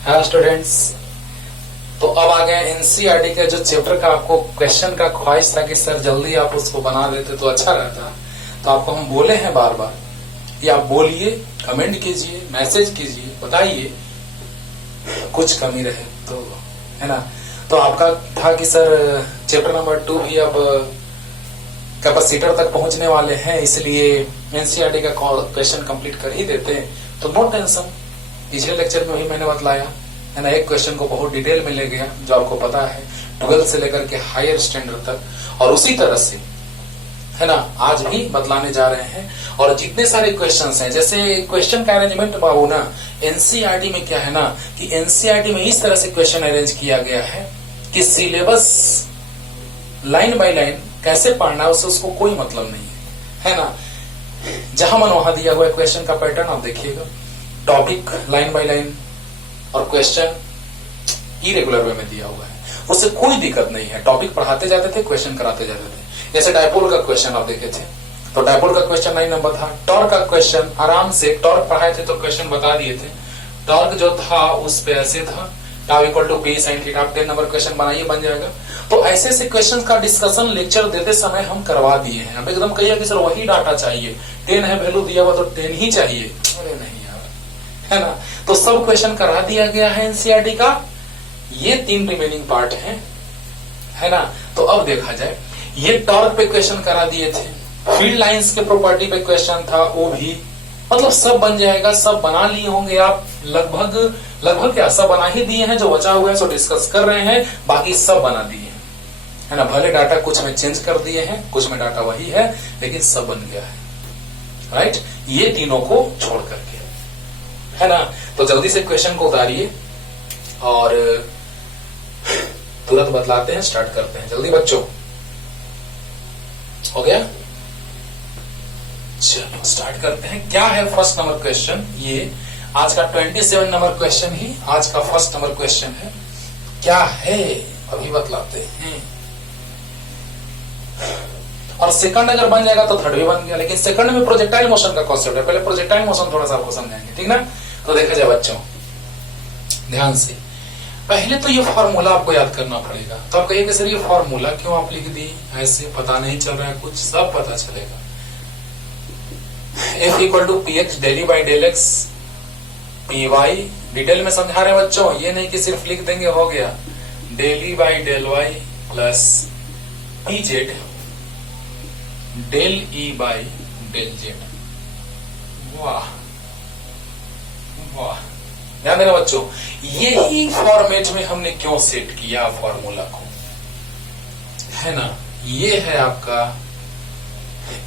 हाँ स्टूडेंट्स, तो अब आ गए एनसीईआरटी के जो चैप्टर का आपको क्वेश्चन का ख्वाहिश था कि सर जल्दी आप उसको बना देते तो अच्छा रहता। तो आपको हम बोले हैं बार बार कि आप बोलिए, कमेंट कीजिए, मैसेज कीजिए, बताइए कुछ कमी रहे तो, है ना। तो आपका था कि सर चैप्टर नंबर 2 भी अब कैपेसिटर तक पहुंचने वाले हैं, इसलिए एनसीईआरटी का क्वेश्चन कंप्लीट कर ही देते हैं। तो नो टेंशन, पिछले लेक्चर में भी मैंने बतलाया है ना, एक क्वेश्चन को बहुत डिटेल में ले गया जो आपको पता है 12 से लेकर के हायर स्टैंडर्ड तक, और उसी तरह से है ना आज भी बतलाने जा रहे हैं। और जितने सारे क्वेश्चंस हैं, जैसे क्वेश्चन का अरेंजमेंट बाबू ना एनसीईआरटी में क्या है ना कि एनसीईआरटी में इस तरह से क्वेश्चन अरेंज किया गया है कि सिलेबस लाइन बाय लाइन कैसे पढ़ना है उसको कोई मतलब नहीं है ना। जहां मन वहां दिया हुआ है क्वेश्चन का पैटर्न, आप देखिएगा टॉपिक लाइन बाय लाइन और क्वेश्चन इरेगुलर वे में दिया हुआ है, उससे कोई दिक्कत नहीं है। टॉपिक पढ़ाते जाते थे, क्वेश्चन कराते जाते थे। जैसे डायपोल का क्वेश्चन आप देखे थे, तो डायपोल का क्वेश्चन 9 नंबर था। टॉर्क का क्वेश्चन आराम से, टॉर्क पढ़ाए थे तो क्वेश्चन बता दिए थे। टॉर्क जो था उस पे ऐसे था, tau equal to P sine theta. 10 number question बनाइए, बन जाएगा। तो ऐसे ऐसे क्वेश्चन का डिस्कशन लेक्चर देते समय हम करवा दिए हैं। अब एकदम कहिए कि सर वही डाटा चाहिए, 10 है वैल्यू दिया हुआ तो 10 ही चाहिए, अरे नहीं यार, है ना। तो सब क्वेश्चन करा दिया गया है एनसीईआरटी का। ये 3 रिमेनिंग पार्ट है ना। तो अब देखा जाए, ये टॉर्क पे क्वेश्चन करा दिए थे, फील्ड लाइंस के प्रॉपर्टी पे क्वेश्चन था, वो भी मतलब सब बन जाएगा। सब बना लिए होंगे आप, लगभग क्या सब बना ही दिए हैं। जो बचा हुआ है सो डिस्कस कर रहे हैं, बाकी सब बना दिए हैं, है ना। भले डाटा कुछ में चेंज कर दिए हैं, कुछ में डाटा वही है, लेकिन सब बन गया है, राइट। ये तीनों को छोड़ करके, है ना। तो जल्दी से क्वेश्चन को उतारिए और तुरंत बतलाते हैं, स्टार्ट करते हैं। जल्दी बच्चों, हो गया? चलो स्टार्ट करते हैं। क्या है फर्स्ट नंबर क्वेश्चन? ये आज का 27 नंबर क्वेश्चन ही आज का फर्स्ट नंबर क्वेश्चन है। क्या है अभी बतलाते हैं। और सेकंड अगर बन जाएगा तो थर्ड भी बन गया, लेकिन सेकंड में प्रोजेक्टाइल मोशन का कॉन्सेप्ट है। पहले प्रोजेक्टाइल मोशन थोड़ा सा आपको समझाएंगे, ठीक ना। तो देखा जाए बच्चों ध्यान से, पहले तो ये फॉर्मूला आपको याद करना पड़ेगा। तो आप कहिए कि सर ये फॉर्मूला क्यों आप लिख दी, ऐसे पता नहीं चल रहा है कुछ, सब पता चलेगा। F equal to P X del by del X P Y, detail में समझा रहे हैं बच्चों, ये नहीं कि सिर्फ लिख देंगे हो गया। Del by del Y plus P Z del E by del Z. वाह वाह, ध्यान देना बच्चों, यही फॉर्मेट में हमने क्यों सेट किया फॉर्मूला को, है ना। ये है आपका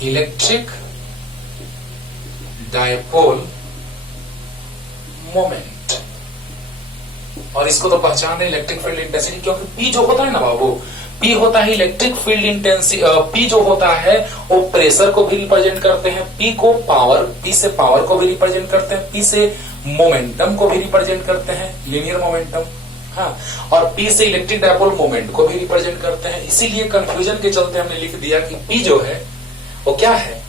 इलेक्ट्रिक डायपोल मोमेंट, और इसको तो पहचान रहे इलेक्ट्रिक फील्ड इंटेंसिटी, क्योंकि पी जो होता है ना बाबू, पी होता है इलेक्ट्रिक फील्ड इंटेंसिटी। पी जो होता है वो प्रेशर को भी रिप्रेजेंट करते हैं, पी को पावर, पी से पावर को भी रिप्रेजेंट करते हैं, पी से मोमेंटम को भी रिप्रेजेंट करते हैं, लीनियर मोमेंटम, हाँ, और पी से इलेक्ट्रिक डायपोल मोमेंट को भी रिप्रेजेंट करते हैं। इसीलिए कंफ्यूजन के चलते हमने लिख दिया कि पी जो है वो क्या है,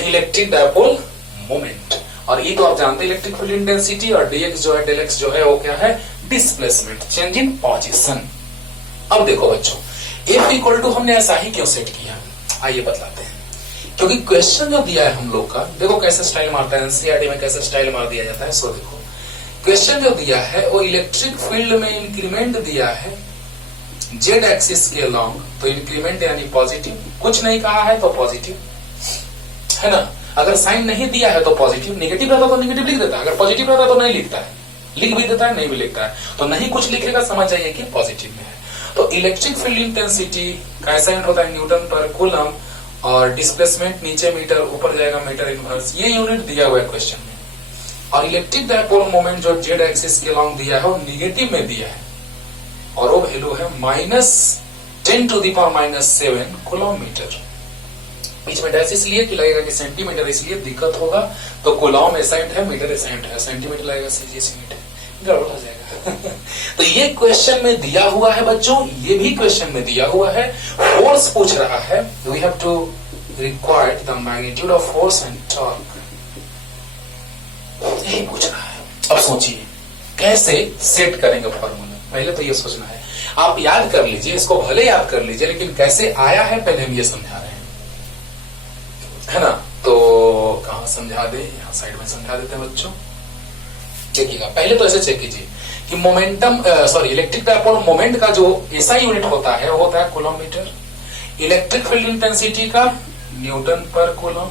इलेक्ट्रिक डायपोल मोमेंट। और ये तो आप जानते हैं इलेक्ट्रिक फील्ड इंटेंसिटी, और डीएक्स जो है डेल एक्स जो है वो क्या है, डिस्प्लेसमेंट, चेंज इन पोजीशन। अब देखो बच्चों, F इक्वल टू हमने ऐसा ही क्यों सेट किया, आइए बतलाते हैं। क्योंकि क्वेश्चन जो दिया है हम लोग का, देखो कैसे स्टाइल मारता है एनसीईआरटी में, कैसे स्टाइल मार दिया जाता है। सो देखो क्वेश्चन जो दिया है वो इलेक्ट्रिक फील्ड में इंक्रीमेंट दिया है जेड एक्सिस के अलॉन्ग, तो इंक्रीमेंट यानी पॉजिटिव, कुछ नहीं कहा है तो पॉजिटिव, है ना। अगर साइन नहीं दिया है तो पॉजिटिव, नेगेटिव रहता तो नेगेटिव लिख देता है, अगर पॉजिटिव रहता तो नहीं लिखता है, लिख भी देता है नहीं भी लिखता है। तो नहीं कुछ लिखेगा, समझ जाइए कि पॉजिटिव में है। तो इलेक्ट्रिक फील्ड इंटेंसिटी कैसा यूनिट होता है, न्यूटन पर कूलम, और डिस्प्लेसमेंट नीचे मीटर, ऊपर जाएगा मीटर इनवर्स, ये यूनिट दिया हुआ है क्वेश्चन में। और इलेक्ट्रिक डायपोल मोमेंट जो जेड एक्सिस के अलॉन्ग दिया है वो निगेटिव में दिया है, और वो वैल्यू है -10⁻⁻7 कूलम-मीटर। बीच में डैश इसलिए कि लगेगा कि सेंटीमीटर, इसलिए दिक्कत होगा। तो कूलम एसाइंट है, मीटर एसाइंट है, सेंटीमीटर लगेगा, सेंटीमीटर गड़बड़ हो जाएगा। तो ये क्वेश्चन में दिया हुआ है बच्चों, ये भी क्वेश्चन में दिया हुआ है। फोर्स पूछ रहा है, we have to require the magnitude of force and torque, यही पूछ रहा है। अब सोचिए कैसे सेट करेंगे फॉर्मूला, पहले तो ये सोचना है। आप याद कर लीजिए, इसको भले याद कर लीजिए, लेकिन कैसे आया है पहले हम ये समझा रहे हैं, है ना। तो कहां समझा दे, यहां साइड में समझा देते हैं बच्चों। देखिएगा, पहले तो ऐसे चेक कीजिए कि मोमेंटम इलेक्ट्रिक डायपोल मोमेंट का जो एसआई यूनिट होता है वो होता है कूलममीटर, इलेक्ट्रिक फील्ड इंटेंसिटी का न्यूटन पर कूलम,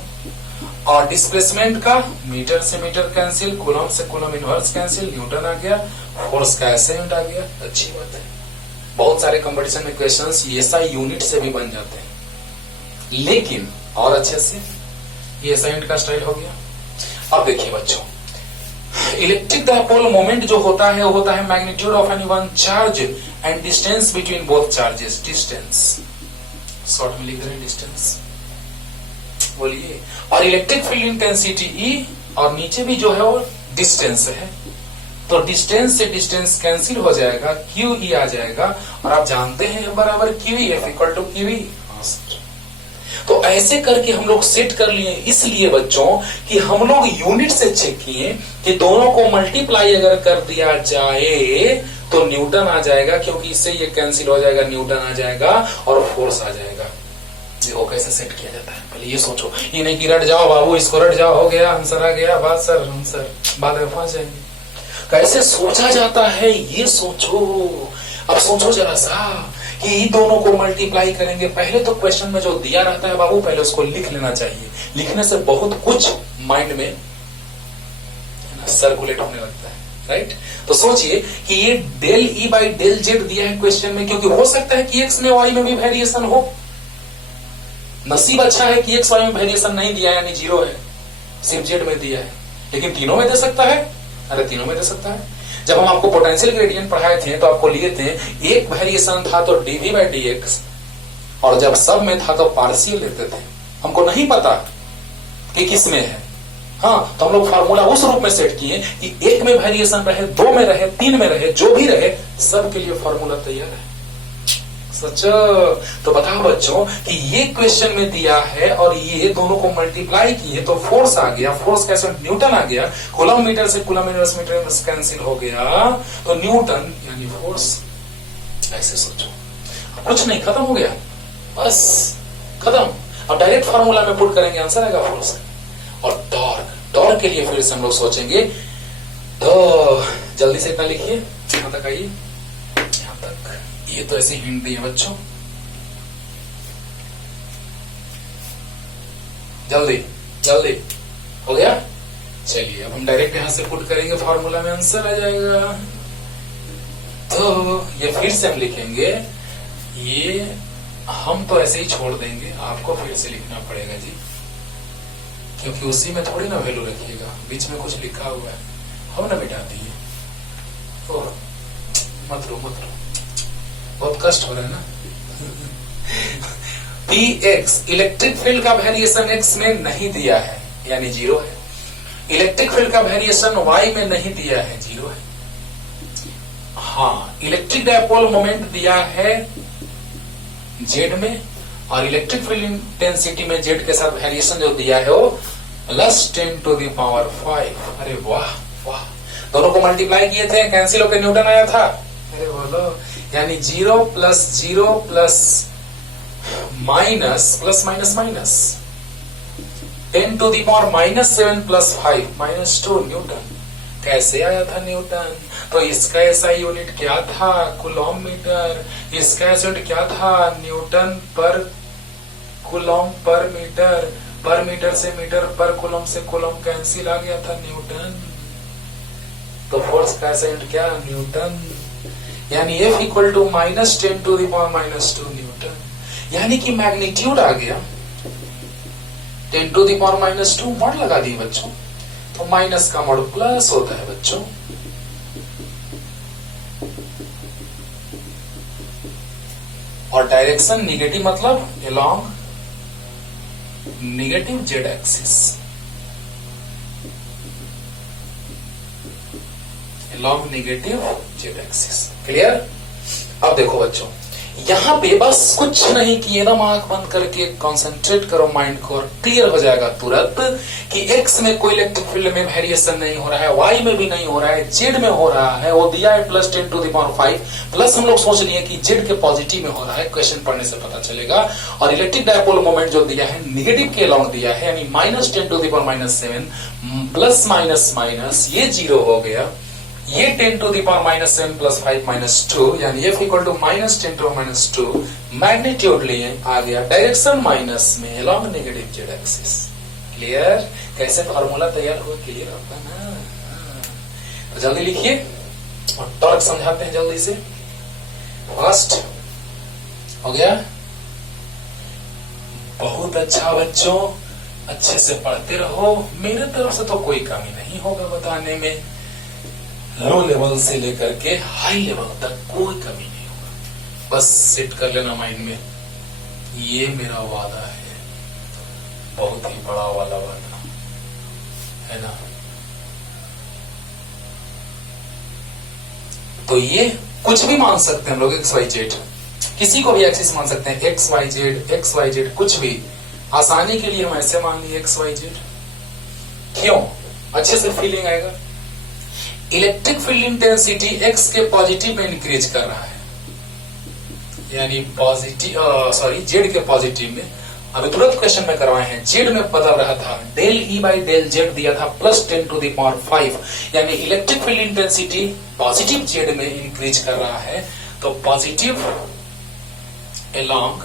और डिस्प्लेसमेंट का मीटर से मीटर कैंसिल, कूलम से कूलम इनवर्स कैंसिल, न्यूटन आ गया, फोर्स का एसआई यूनिट आ गया। अच्छी बात है, बहुत सारे कंपटीशन में क्वेश्चंस एसआई यूनिट से भी बन जाते हैं, लेकिन और अच्छे से ये एसआई यूनिट का स्टाइल हो गया। अब देखिए बच्चों, इलेक्ट्रिक डायपोल मोमेंट जो होता है वो होता है magnitude of any one charge and distance between both charges. Distance short में लिख रहे हैं डिस्टेंस, बोलिए। और इलेक्ट्रिक फील्ड इंटेंसिटी ई, और नीचे भी जो है वो डिस्टेंस है, तो डिस्टेंस से डिस्टेंस कैंसिल हो जाएगा, क्यू ई आ जाएगा, और आप जानते हैं बराबर Q E F equal to Q E. तो ऐसे करके हम लोग सेट कर लिए, इसलिए बच्चों कि हम लोग यूनिट से चेक किए कि दोनों को मल्टीप्लाई अगर कर दिया जाए तो न्यूटन आ जाएगा, क्योंकि इससे ये कैंसिल हो जाएगा, न्यूटन आ जाएगा और फोर्स आ जाएगा। देखो कैसे सेट किया जाता है, पहले ये सोचो, ये नहीं कि रट जाओ बाबू, इसको रट जाओ, हो गया आंसर आ गया, बात सर आंसर बाद में फंस जाएंगे। कैसे सोचा जाता है ये सोचो। अब सोचो जरा सा कि इन दोनों को मल्टीप्लाई करेंगे, पहले तो क्वेश्चन में जो दिया रहता है बाबू पहले उसको लिख लेना चाहिए, लिखने से बहुत कुछ माइंड में सर्कुलेट होने लगता है, राइट। तो सोचिए कि ये del E by del Z दिया है क्वेश्चन में, क्योंकि हो सकता है कि एक्स में वाई में भी वेरिएशन हो। नसीब अच्छा है कि एक्स वाई में वेरिएशन नहीं दिया यानी जीरो है, सिर्फ जेड में दिया है, लेकिन तीनों में दे सकता है। अरे तीनों में दे सकता है। जब हम आपको पोटेंशियल ग्रेडियंट पढ़ाए थे तो आपको लिए थे एक वेरिएशन था तो डीवी बाई डी एक्स, और जब सब में था तो पार्शियल लेते थे। हमको नहीं पता कि किस में है, हाँ, तो हम लोग फार्मूला उस रूप में सेट किए कि एक में वेरिएशन रहे, दो में रहे, तीन में रहे, जो भी रहे सबके लिए फार्मूला तैयार है। सच तो बताओ बच्चों कि ये क्वेश्चन में दिया है और ये दोनों को मल्टीप्लाई किए तो फोर्स आ गया, फोर्स कैसे, न्यूटन आ गया, कूलम मीटर से कूलम इनवर्स मीटर कैंसिल हो गया, तो न्यूटन यानी फोर्स। ऐसे सोचो, कुछ नहीं, खत्म हो गया, बस खत्म। अब डायरेक्ट फार्मूला में पुट करेंगे, आंसर आएगा फोर्स। और टॉर्क, टॉर्क के लिए फिर से हम लोग सोचेंगे, तो जल्दी से इतना लिखिए, यहां तक आइए, यहां तक। ये तो ऐसे हिंट दी है बच्चों, जल्दी जल्दी हो गया। चलिए अब हम डायरेक्ट यहां से पुट करेंगे, फार्मूला में आंसर आ जाएगा। तो ये फिर से हम लिखेंगे, ये हम तो ऐसे ही छोड़ देंगे, आपको फिर से लिखना पड़ेगा जी, क्योंकि उसी में थोड़ी ना वैल्यू रखिएगा, बीच में कुछ लिखा हुआ है, हम ना मिटा दिए। मत रो मत रो, बहुत कष्ट हो रहा है ना। पी एक्स, इलेक्ट्रिक फील्ड का वेरिएशन एक्स में नहीं दिया है यानी जीरो है, इलेक्ट्रिक फील्ड का वेरिएशन वाई में नहीं दिया है, जीरो है। हाँ, इलेक्ट्रिक डायपोल मोमेंट दिया है जेड में, और इलेक्ट्रिक फील्ड इंटेंसिटी में जेड के साथ वेरिएशन जो दिया है वो +10⁵। अरे वाह वाह, दोनों को मल्टीप्लाई किए थे, कैंसिल होकर न्यूटन आया था। अरे बोलो, यानी 0 + 0 + माइनस माइनस 10⁻⁻7 + 5 -2 न्यूटन। कैसे आया था न्यूटन? तो इसका ऐसा यूनिट क्या था? Coulomb metre. इसका ऐसा यूनिट क्या था? न्यूटन पर कूलम पर मीटर। पर मीटर से मीटर, पर कूलम से कूलम कैंसिल आ गया था, न्यूटन। तो फोर्स का ऐसा यूनिट क्या? न्यूटन। यानी F = -10⁻⁻2 न्यूटन। यानी कि मैग्नीट्यूड आ गया 10⁻⁻2, मॉड लगा दिए बच्चों, तो माइनस का मॉड प्लस होता है बच्चों। और डायरेक्शन निगेटिव, मतलब along negative Z axis, along negative Z axis. Clear? अब देखो बच्चों, यहाँ पे बस कुछ नहीं कि एकदम आंख बंद करके कंसंट्रेट करो माइंड को और क्लियर हो जाएगा तुरंत कि एक्स में कोई इलेक्ट्रिक फील्ड में वेरिएशन नहीं हो रहा है, वाई में भी नहीं हो रहा है, जेड में हो रहा है। वो दिया है +10⁵ प्लस हम लोग सोच लिए कि जेड के पॉजिटिव में हो रहा है, क्वेश्चन पढ़ने से पता चलेगा। और इलेक्ट्रिक डायपोल मोमेंट जो दिया है निगेटिव के अलॉन्ग दिया है, यानी -10⁻⁷ प्लस माइनस माइनस ये 0 हो गया। ये 10⁻⁷ + 5 - 2 यानी F = -10⁻²। मैग्नीट्यूड लिए आ गया डायरेक्शन माइनस में along negative Z axis. Clear? कैसे फार्मूला तैयार हुआ क्लियर आपका ना? तो जल्दी लिखिए और टॉर्क समझाते हैं जल्दी से। फर्स्ट हो गया। बहुत अच्छा बच्चों, अच्छे से पढ़ते रहो। मेरे तरफ से तो कोई कमी नहीं होगा बताने में। लो लेवल से लेकर के हाई लेवल तक कोई कमी नहीं होगा। बस सेट कर लेना माइंड में, ये मेरा वादा है, बहुत ही बड़ा वाला वादा है ना। तो ये कुछ भी मान सकते हैं हम लोग, एक्स वाई जेड, किसी को भी एक्सिस मान सकते हैं, एक्स वाई जेड कुछ भी। आसानी के लिए हम ऐसे मान लिए एक्स वाई जेड। क्यों? अच्छे से फीलिंग आएगा। इलेक्ट्रिक फील्ड इंटेंसिटी एक्स के पॉजिटिव में इंक्रीज कर रहा है, यानी जेड के पॉजिटिव में। अभी तुरंत क्वेश्चन में करवाए हैं, जेड में बदल रहा था, del E by del Z दिया था +10⁵, यानी electric field intensity positive Z में इंक्रीज कर रहा है। तो positive along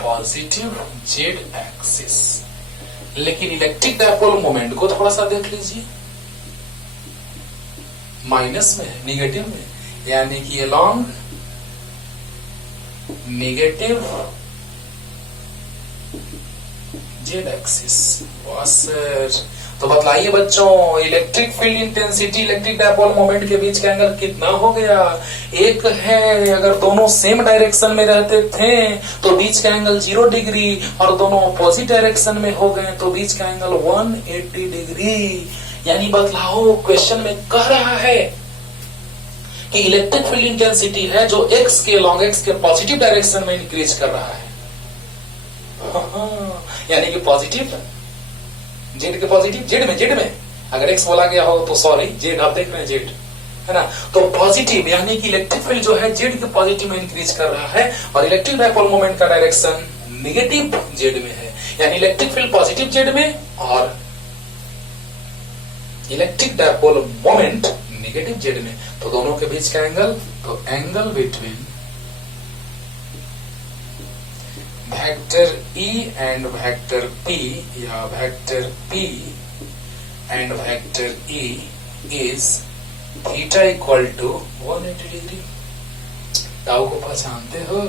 positive Z axis. लेकिन इलेक्ट्रिक डायपोल मोमेंट को थोड़ा सा देख लीजिए, माइनस में है, निगेटिव में, यानी कि अलोंग नेगेटिव जेड एक्सिस। तो बतलाइए बच्चों, electric field intensity electric dipole moment के बीच का एंगल कितना हो गया? एक है, अगर दोनों सेम डायरेक्शन में रहते थे तो बीच का एंगल 0 डिग्री, और दोनों अपोजिट डायरेक्शन में हो गए तो बीच का एंगल 180 डिग्री। यानी बतलाओ, क्वेश्चन में कह रहा है कि इलेक्ट्रिक फील्ड इंटेंसिटी है जो एक्स के लॉन्ग एक्स के पॉजिटिव डायरेक्शन में इंक्रीज कर रहा है। यानी कि पॉजिटिव जेड के पॉजिटिव जेड में अगर एक्स बोला गया हो तो सॉरी, जेड आप देख रहे हैं जेड है ना। तो पॉजिटिव यानी कि इलेक्ट्रिक फील्ड जो है जेड के पॉजिटिव में इंक्रीज कर रहा है, और इलेक्ट्रिक डायपोल मोमेंट का डायरेक्शन नेगेटिव जेड में है, यानी इलेक्ट्रिक फील्ड पॉजिटिव जेड में और electric dipole moment negative Z में। तो दोनों के बीच का एंगल, तो angle between vector E and vector P या vector P and vector E is theta equal to 180 degree. Tau को पहचानते हो?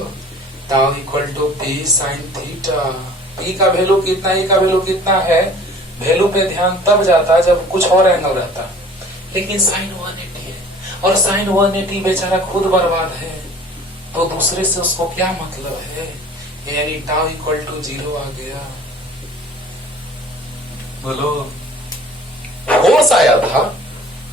Tau equal to P sine theta. P का वैल्यू कितना, E का वैल्यू कितना है? वैल्यू पे ध्यान तब जाता है जब कुछ और एंगल रहता, लेकिन साइन 180 है, और साइन 180 बेचारा खुद बर्बाद है, तो दूसरे से उसको क्या मतलब है? यानी टाउ इक्वल टू 0 आ गया। बोलो, फोर्स आया था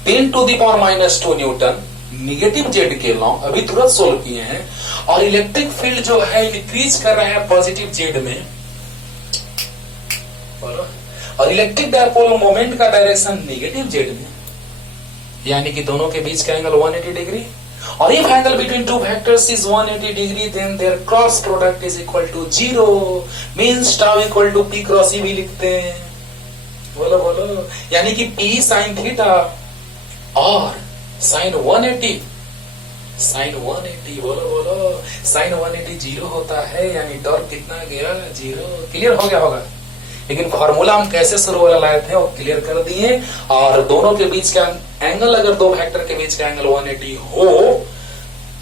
10⁻⁻² न्यूटन निगेटिव जेड के लॉन्ग, अभी तुरंत सोल्व किए हैं, और इलेक्ट्रिक फील्ड जो है इंक्रीज कर रहा है पॉजिटिव जेड में। बोलो, और इलेक्ट्रिक डायपोल मोमेंट का डायरेक्शन नेगेटिव जेड में, यानी कि दोनों के बीच का एंगल 180 डिग्री। और if angle between two vectors is 180 degree, then their cross product is equal to 0, means tau equal to P cross E भी लिखते हैं। बोलो बोलो, यानी कि P sin थीटा और sin 180 बोलो बोलो, sin 180 0 होता है, यानी टॉर्क कितना गया? 0। क्लियर हो गया होगा। लेकिन फॉर्मूला हम कैसे शुरू वाला लाए थे वो क्लियर कर दिए। और दोनों के बीच का एंगल, अगर दो वेक्टर के बीच का एंगल 180 हो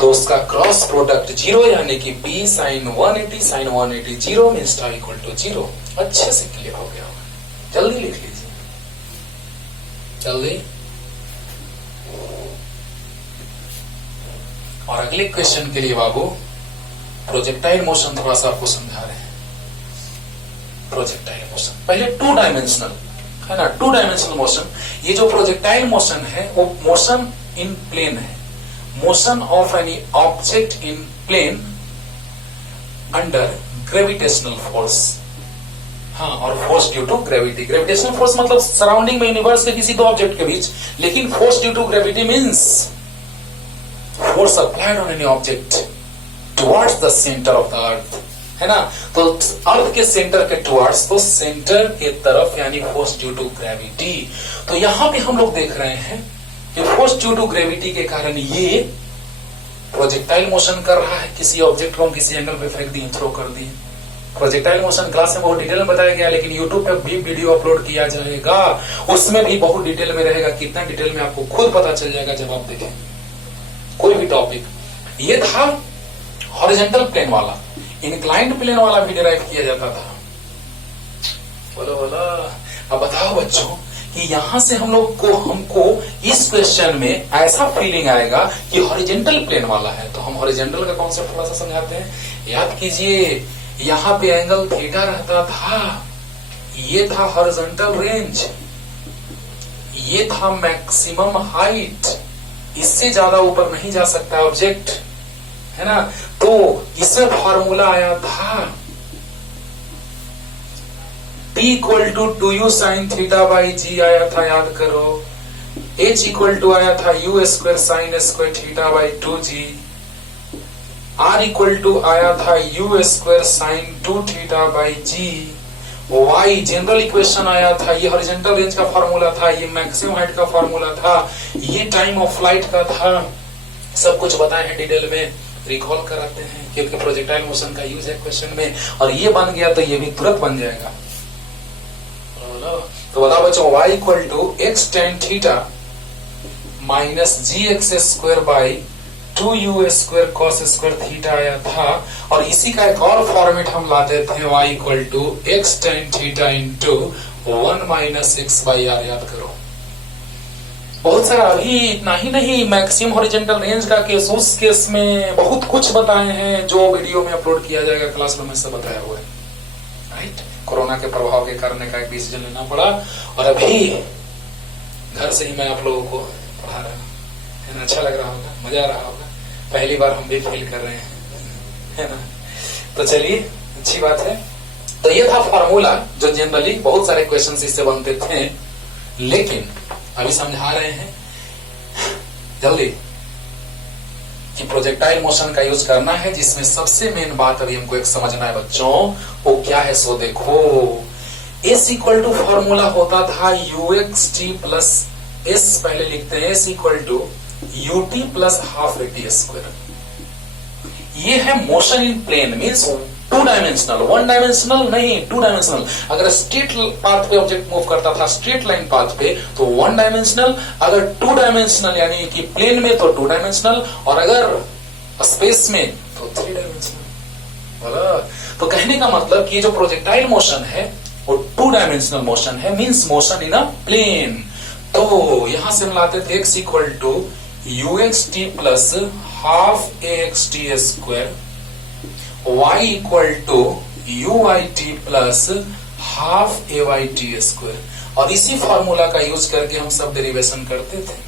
तो उसका क्रॉस प्रोडक्ट 0, यानी कि P sin 180 0 means tau equal to 0। अच्छे से क्लियर हो गया होगा। जल्दी लिख लीजिए, जल्दी। और अगले क्वेश्चन के लिए बाबू प्रोजेक्टाइल मोशन थोड़ा सा आपको समझा रहे हैं। प्रोजेक्टाइल मोशन पहले 2 डायमेंशनल है ना, 2 डायमेंशनल मोशन। ये जो प्रोजेक्टाइल मोशन है वो मोशन इन प्लेन है, motion of any object in plane under gravitational force. हाँ, और force due to gravity. Gravitational force मतलब सराउंडिंग में यूनिवर्स के किसी दो ऑब्जेक्ट के बीच, लेकिन force due to gravity means force applied on any object towards the centre of the earth, है ना। तो अर्थ के सेंटर के टुवर्ड्स, तो सेंटर के तरफ, यानी फोर्स ड्यू टू ग्रेविटी। तो यहां पे हम लोग देख रहे हैं कि फोर्स ड्यू टू ग्रेविटी के कारण ये प्रोजेक्टाइल मोशन कर रहा है, किसी ऑब्जेक्ट को हम किसी एंगल पे फेंक दिए, थ्रो कर दिए। प्रोजेक्टाइल मोशन क्लास में बहुत डिटेल में बताया गया, लेकिन यूट्यूब पे भी वीडियो अपलोड किया जाएगा, उसमें भी बहुत डिटेल में रहेगा। कितना डिटेल में आपको खुद पता चल जाएगा जब आप देखें कोई भी टॉपिक। ये था हॉरिजॉन्टल प्लेन वाला। इंक्लाइंड प्लेन वाला भी डिराइव किया जाता था। बोलो बोलो। अब बताओ बच्चों कि यहां से हमको इस क्वेश्चन में ऐसा फीलिंग आएगा कि हॉरिजॉन्टल प्लेन वाला है, तो हम हॉरिजॉन्टल का कॉन्सेप्ट थोड़ा सा समझाते हैं। याद कीजिए, यहां पे एंगल थीटा रहता था, ये था हॉरिजॉन्टल रेंज, ये था मैक्सिमम हाइट, इससे ज्यादा ऊपर नहीं जा सकता ऑब्जेक्ट, है ना। तो इसमें फॉर्मूला आया था P equal to 2u sine theta by g आया था, याद करो। H इक्वल टू आया था u square sine square theta by 2g। R equal to आया था u square sine 2 theta by G. Y general equation आया था, ये हॉरिजॉन्टल रेंज का फॉर्मूला था, ये मैक्सिमम हाइट का फॉर्मूला था, ये टाइम ऑफ फ्लाइट का था। सब कुछ बताए हैं डिटेल में, रिकॉल कराते हैं क्योंकि प्रोजेक्टाइल मोशन का यूज है क्वेश्चन में। और ये बन गया तो ये भी तुरंत बन जाएगा। तो बताओ बच्चों, y equal to x tan theta minus G X square by 2u square cos square theta आया था। और इसी का एक और फॉर्मेट हम लाते थे, y equal to x tan theta into 1 minus X by R. याद करो, बहुत सारा, अभी इतना ही नहीं, मैक्सिमम हॉरिजॉन्टल रेंज का केस, उस केस में बहुत कुछ बताए हैं जो वीडियो में अपलोड किया जाएगा, क्लासरूम में सब बताया हुआ है। राइट, कोरोना के प्रभाव के कारण का एक डिसीजन लेना पड़ा, और अभी घर से ही मैं आप लोगों को पढ़ा रहा हूं, है ना। अच्छा लग रहा होगा, मजा आ रहा होगा, पहली बार हम भी फील कर रहे हैं, है ना। तो चलिए, अच्छी बात है। तो ये था फॉर्मूला जो जनरली बहुत सारे क्वेश्चन इससे बनते थे, लेकिन अभी समझा रहे हैं जल्दी कि प्रोजेक्टाइल मोशन का यूज करना है, जिसमें सबसे मेन बात अभी हमको एक समझना है बच्चों, वो क्या है। सो देखो, S इक्वल टू फॉर्मूला होता था UXT प्लस S, पहले लिखते हैं S equal to UT plus half AT square. ये है motion in plane, means 2 dimensional, 1 dimensional नहीं, 2 डायमेंशनल। अगर स्ट्रेट पाथ पे ऑब्जेक्ट मूव करता था, स्ट्रेट लाइन पाथ पे, तो 1 डायमेंशनल। अगर 2 डायमेंशनल यानी कि प्लेन में, तो 2 डायमेंशनल। और अगर स्पेस में, तो 3 डायमेंशनल। तो कहने का मतलब कि ये जो प्रोजेक्टाइल मोशन है वो 2 डायमेंशनल मोशन है, means motion in a plane. तो यहां से हम लाते थे x equal to UXT plus half AXT square, y equal to UIT plus half AYT square. और इसी फॉर्मूला का यूज करके हम सब डेरिवेशन करते थे,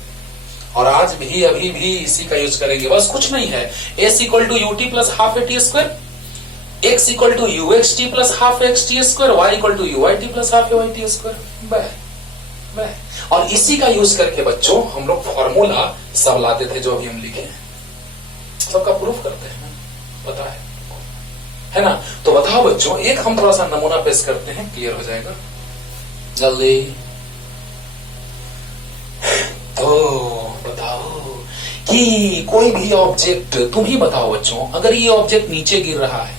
और आज भी अभी भी इसी का यूज करेंगे। बस कुछ नहीं है, S equal to UT plus half AT square, x equal to UXT plus half XT square, y equal to UIT plus half AYT square. और इसी का यूज करके बच्चों हम लोग फॉर्मूला सब लाते थे जो अभी हम लिखे हैं, सबका प्रूफ करते हैं, पता है ना। तो बताओ बच्चों, एक हम थोड़ा सा नमूना पेश करते हैं, क्लियर हो जाएगा जल्दी। तो बताओ कि कोई भी ऑब्जेक्ट, तुम ही बताओ बच्चों, अगर ये ऑब्जेक्ट नीचे गिर रहा है,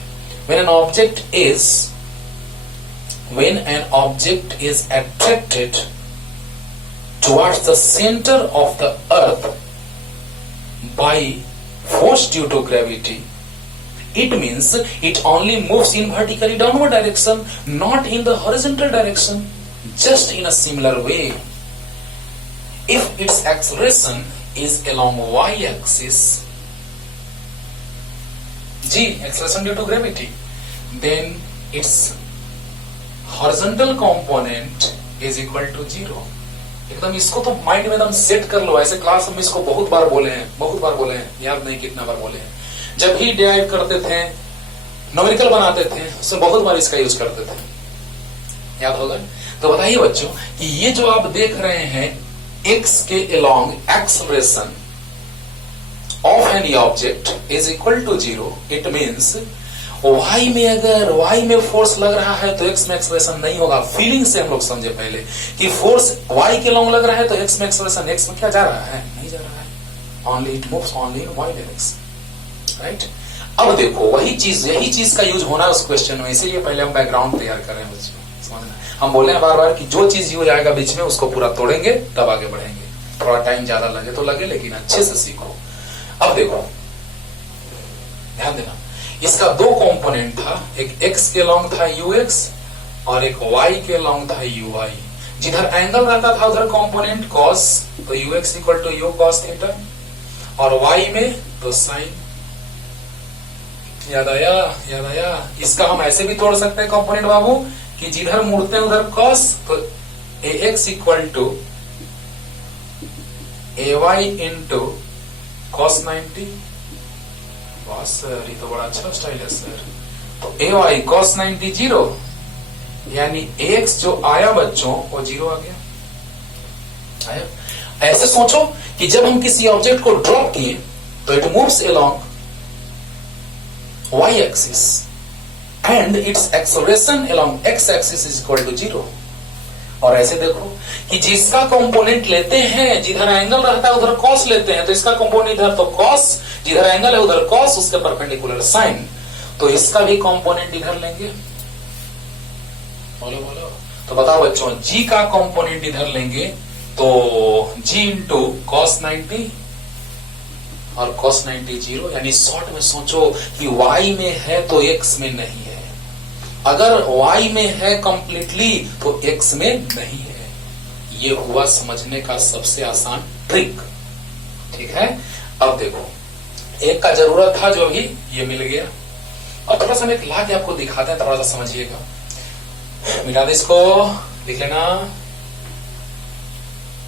when an object is attracted towards the center of the earth by force due to gravity, it means it only moves in vertically downward direction, not in the horizontal direction. Just in a similar way, if its acceleration is along y-axis, g, acceleration due to gravity, then its horizontal component is equal to 0. एकदम इसको तो mind में एकदम set कर लो। ऐसे class में इसको बहुत बार बोले हैं, याद नहीं कितना बार बोले हैं। जब भी डिराइव करते थे, न्यूमेरिकल बनाते थे, उसमें बहुत बार इसका यूज करते थे, याद होगा। तो बताइए बच्चों कि ये जो आप देख रहे हैं x के along acceleration of any object is equal to 0, it means y में अगर y में फोर्स लग रहा है तो x में एक्सलेरेशन नहीं होगा। फीलिंग से हम लोग समझे पहले कि फोर्स y के लॉन्ग लग रहा है तो x में एक्सलेरेशन, x में क्या जा रहा है, नहीं जा रहा है, only it moves only in y direction, right. अब देखो वही चीज, यही चीज का यूज होना है उस क्वेश्चन में, इसीलिए पहले हम बैकग्राउंड तैयार कर रहे हैं बच्चों, समझना। हम बोले हैं बार बार कि जो चीज यूज आएगा बीच में उसको पूरा तोड़ेंगे तब आगे बढ़ेंगे। थोड़ा टाइम ज्यादा लगे तो लगे, लेकिन अच्छे से सीखो। अब देखो ध्यान देना, इसका दो कंपोनेंट था, एक x के लॉन्ग था ux और एक y के लॉन्ग था uy। जिधर एंगल रहता था उधर कंपोनेंट cos, तो ux equal to u cos theta, और y में तो sin। याद आया। इसका हम ऐसे भी तोड़ सकते हैं कंपोनेंट बाबू कि जिधर मुड़ते हैं उधर cos, तो ax equal to ay into cos 90। वाह सर, ये तो बड़ा अच्छा स्टाइल है सर। तो ay cos 90 0, यानी ax जो आया बच्चों वो 0 आ गया। आया। ऐसे सोचो कि जब हम किसी ऑब्जेक्ट को ड्रॉप किए तो it moves along y axis and its acceleration along x axis is equal to 0। और ऐसे देखो कि जिसका कंपोनेंट लेते हैं, जिधर एंगल रहता है उधर cos लेते हैं, तो इसका कंपोनेंट इधर तो cos, जिधर एंगल है उधर cos, उसके परपेंडिकुलर sin, तो इसका भी कंपोनेंट इधर लेंगे। बोलो। तो बताओ बच्चों, g का कंपोनेंट इधर लेंगे तो g इंटू cos 90 और cos 90 0, यानी शॉर्ट में सोचो कि y में है तो x में नहीं है, अगर y में है कंप्लीटली तो x में नहीं है। ये हुआ समझने का सबसे आसान ट्रिक, ठीक है। अब देखो एक का जरूरत था जो अभी ये मिल गया। अब थोड़ा सा एक ला के आपको दिखाते हैं, थोड़ा सा समझिएगा। मिटा दे इसको, लिख लेना।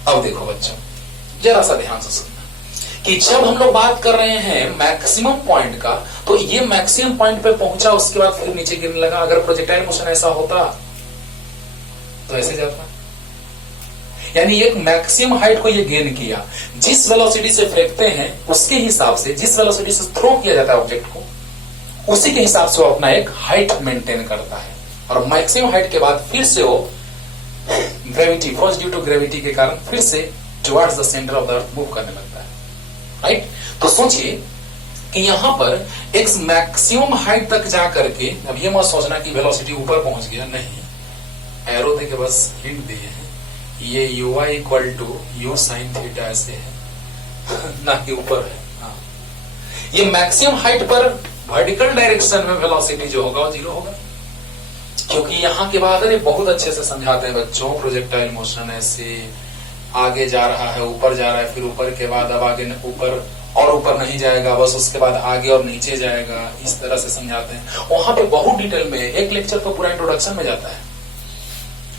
अब देखो बच्चों जरा सा ध्यान से सुनना कि जब हम लोग बात कर रहे हैं मैक्सिमम पॉइंट का, तो ये मैक्सिमम पॉइंट पे पहुंचा, उसके बाद फिर नीचे गिरने लगा। अगर प्रोजेक्टाइल मोशन ऐसा होता तो ऐसे जाता, यानी एक मैक्सिमम हाइट को ये गेन किया। जिस वेलोसिटी से फेंकते हैं उसके हिसाब से, जिस वेलोसिटी से थ्रो किया जाता है ऑब्जेक्ट को, उसी के हिसाब से वो अपना एक हाइट मेंटेन करता है। और मैक्सिमम हाइट के बाद फिर से वो gravity, force due to gravity के कारण फिर से towards the centre of the earth move करने लगता है, राइट। तो सोचिए कि यहां पर एक मैक्सिमम हाइट तक जा करके, अब ये मत सोचना कि वेलोसिटी ऊपर पहुंच गया, नहीं, एरो दे के बस हिंट दिए हैं। ये uy equal to u sin theta ऐसे है ना कि ऊपर है। हाँ। ये मैक्सिमम हाइट पर वर्टिकल डायरेक्शन में वेलोसिटी जो होगा वो 0 होगा, क्योंकि यहां के बाद अरे बहुत अच्छे से समझाते हैं बच्चों। प्रोजेक्टाइल मोशन ऐसे आगे जा रहा है, ऊपर जा रहा है, फिर ऊपर के बाद अब आगे ऊपर और ऊपर नहीं जाएगा, बस उसके बाद आगे और नीचे जाएगा, इस तरह से समझाते हैं। वहां पे बहुत डिटेल में, एक लेक्चर तो पूरा इंट्रोडक्शन में जाता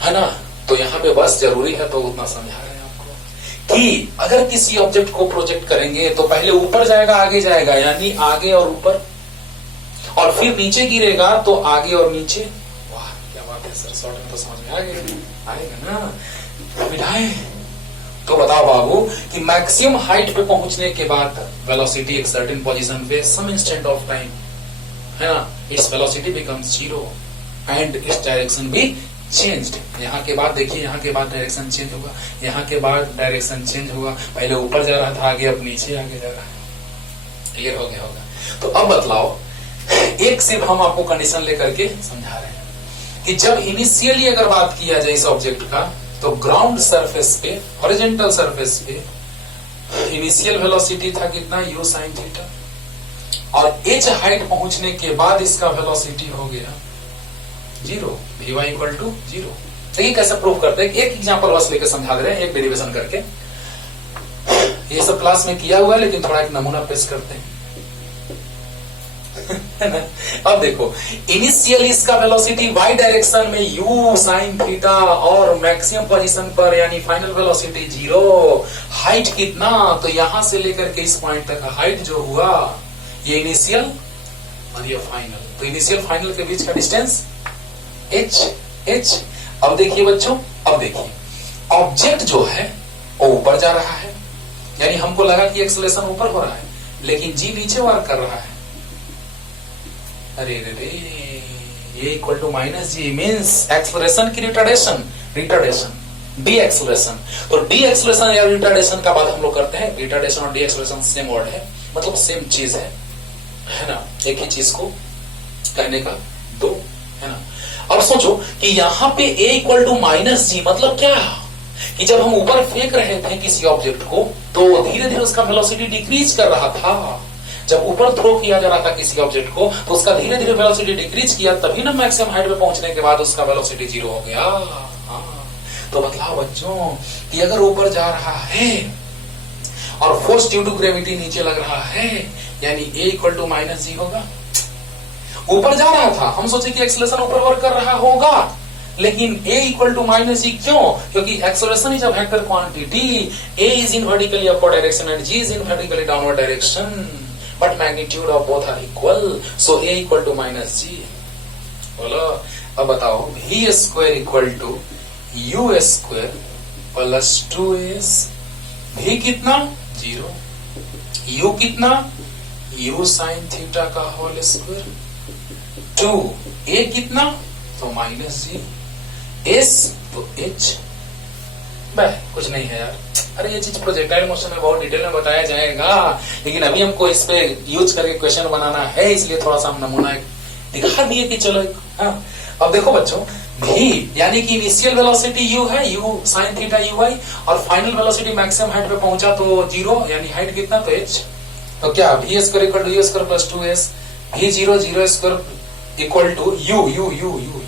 है ना। तो यहाँ पे बस जरूरी है तो उतना समझा रहे हैं आपको कि अगर किसी ऑब्जेक्ट को प्रोजेक्ट करेंगे तो पहले ऊपर जाएगा, आगे जाएगा, यानी आगे और ऊपर, और फिर नीचे गिरेगा तो आगे और नीचे। वाह क्या बात है सर, शॉर्ट में तो समझ में आएगा ना। मिठाई तो बताओ बाबू कि मैक्सिमम हाइट पे पहुंचने के बाद वेलोसिटी एक सर्टेन पोजीशन पे सम इंस्टेंट ऑफ टाइम है ना, its velocity becomes 0 and its direction भी चेंज्ड। यहाँ के बाद देखिए, यहाँ के बाद डायरेक्शन चेंज होगा, यहाँ के बाद डायरेक्शन चेंज होगा। पहले ऊपर जा रहा था, आगे अब नीचे आगे जा रहा है। क्लियर हो गया होगा। तो अब बतलाओ, एक सिर्फ हम आपको कंडीशन लेकर के समझा रहे हैं कि जब इनिशियली अगर बात किया जाए इस ऑब्जेक्ट का, तो ग्राउंड सरफेस पे, हॉरिजॉन्टल सरफेस पे इनिशियल वेलोसिटी था कितना, u sin थीटा, और h हाइट पहुंचने के बाद इसका वेलोसिटी हो गया 0, vy इक्वल टू 0। देखिए कैसे प्रूव करते हैं। एक एग्जांपल बस लेके समझा दे रहे हैं, एक डेरिवेशन करके। ये सब क्लास में किया हुआ है, लेकिन थोड़ा एक नमूना पेश करते हैं। है ना। अब देखो इनिशियली इसका वेलोसिटी y डायरेक्शन में u sin थीटा और मैक्सिमम पोजीशन पर यानी फाइनल वेलोसिटी 0, हाइट कितना, तो यहां से लेकर के इस पॉइंट तक का हाइट जो हुआ ये इनिशियल और ये फाइनल, तो इनिशियल फाइनल के बीच का डिस्टेंस h। अब देखिए बच्चों, अब देखिए ऑब्जेक्ट जो है वो ऊपर जा रहा है, यानी हमको लगा कि एक्सेलरेशन ऊपर हो रहा है, लेकिन जी नीचे वर्क कर रहा है। अरे रे रे, ये equal to minus G means acceleration की रिटार्डेशन, डी एक्सेलरेशन। तो डी एक्सेलरेशन या रिटार्डेशन का बात हम लोग करते हैं। रिटार्डेशन और डी एक्सेलरेशन सेम वर्ड है, मतलब सेम चीज है ना, एक ही चीज को कहने का दो, है ना। अब सोचो कि यहाँ पे a इक्वल टू माइनस जी, मतलब क्या कि जब हम ऊपर फेंक रहे थे किसी ऑब्जेक्ट को तो धीरे धीरे उसका वेलोसिटी डिक्रीज कर रहा था। जब ऊपर थ्रो किया जा रहा था किसी ऑब्जेक्ट को तो उसका धीरे धीरे वेलोसिटी डिक्रीज किया, तभी ना मैक्सिमम हाइट पे पहुंचने के बाद उसका वेलोसिटी 0 हो गया। तो बतलाओ बच्चों कि अगर ऊपर जा रहा है और फोर्स ड्यू टू ग्रेविटी नीचे लग रहा है, यानी a इक्वल टू माइनस जी होगा। ऊपर जा रहा था, हम सोचे कि एक्सेलरेशन ऊपर वर्क कर रहा होगा, लेकिन a equal to minus g क्यों? क्योंकि acceleration is a vector quantity, a is in vertically upward direction and g is in vertically downward direction, but magnitude of both are equal, so a equal to minus g. बोलो अब बताओ, v square equal to u square plus 2s, v कितना 0, u कितना u sine theta का whole square 2, a कितना तो minus g, s तो h। कुछ नहीं है यार, अरे ये चीज प्रोजेक्टाइल मोशन में बहुत डिटेल में बताया जाएगा, लेकिन अभी हमको इस पे यूज करके क्वेश्चन बनाना है, इसलिए थोड़ा सा हम नमूना दिखा दिए कि चलो हाँ। अब देखो बच्चों, v यानी कि इनिशियल वेलोसिटी u है, u sin थीटा ui, और फाइनल वेलोसिटी मैक्सिमम हाइट पे पहुंचा तो 0, यानी हाइट कितना तो h। तो क्या v square equal to u square plus 2s, v 0 0 square equal to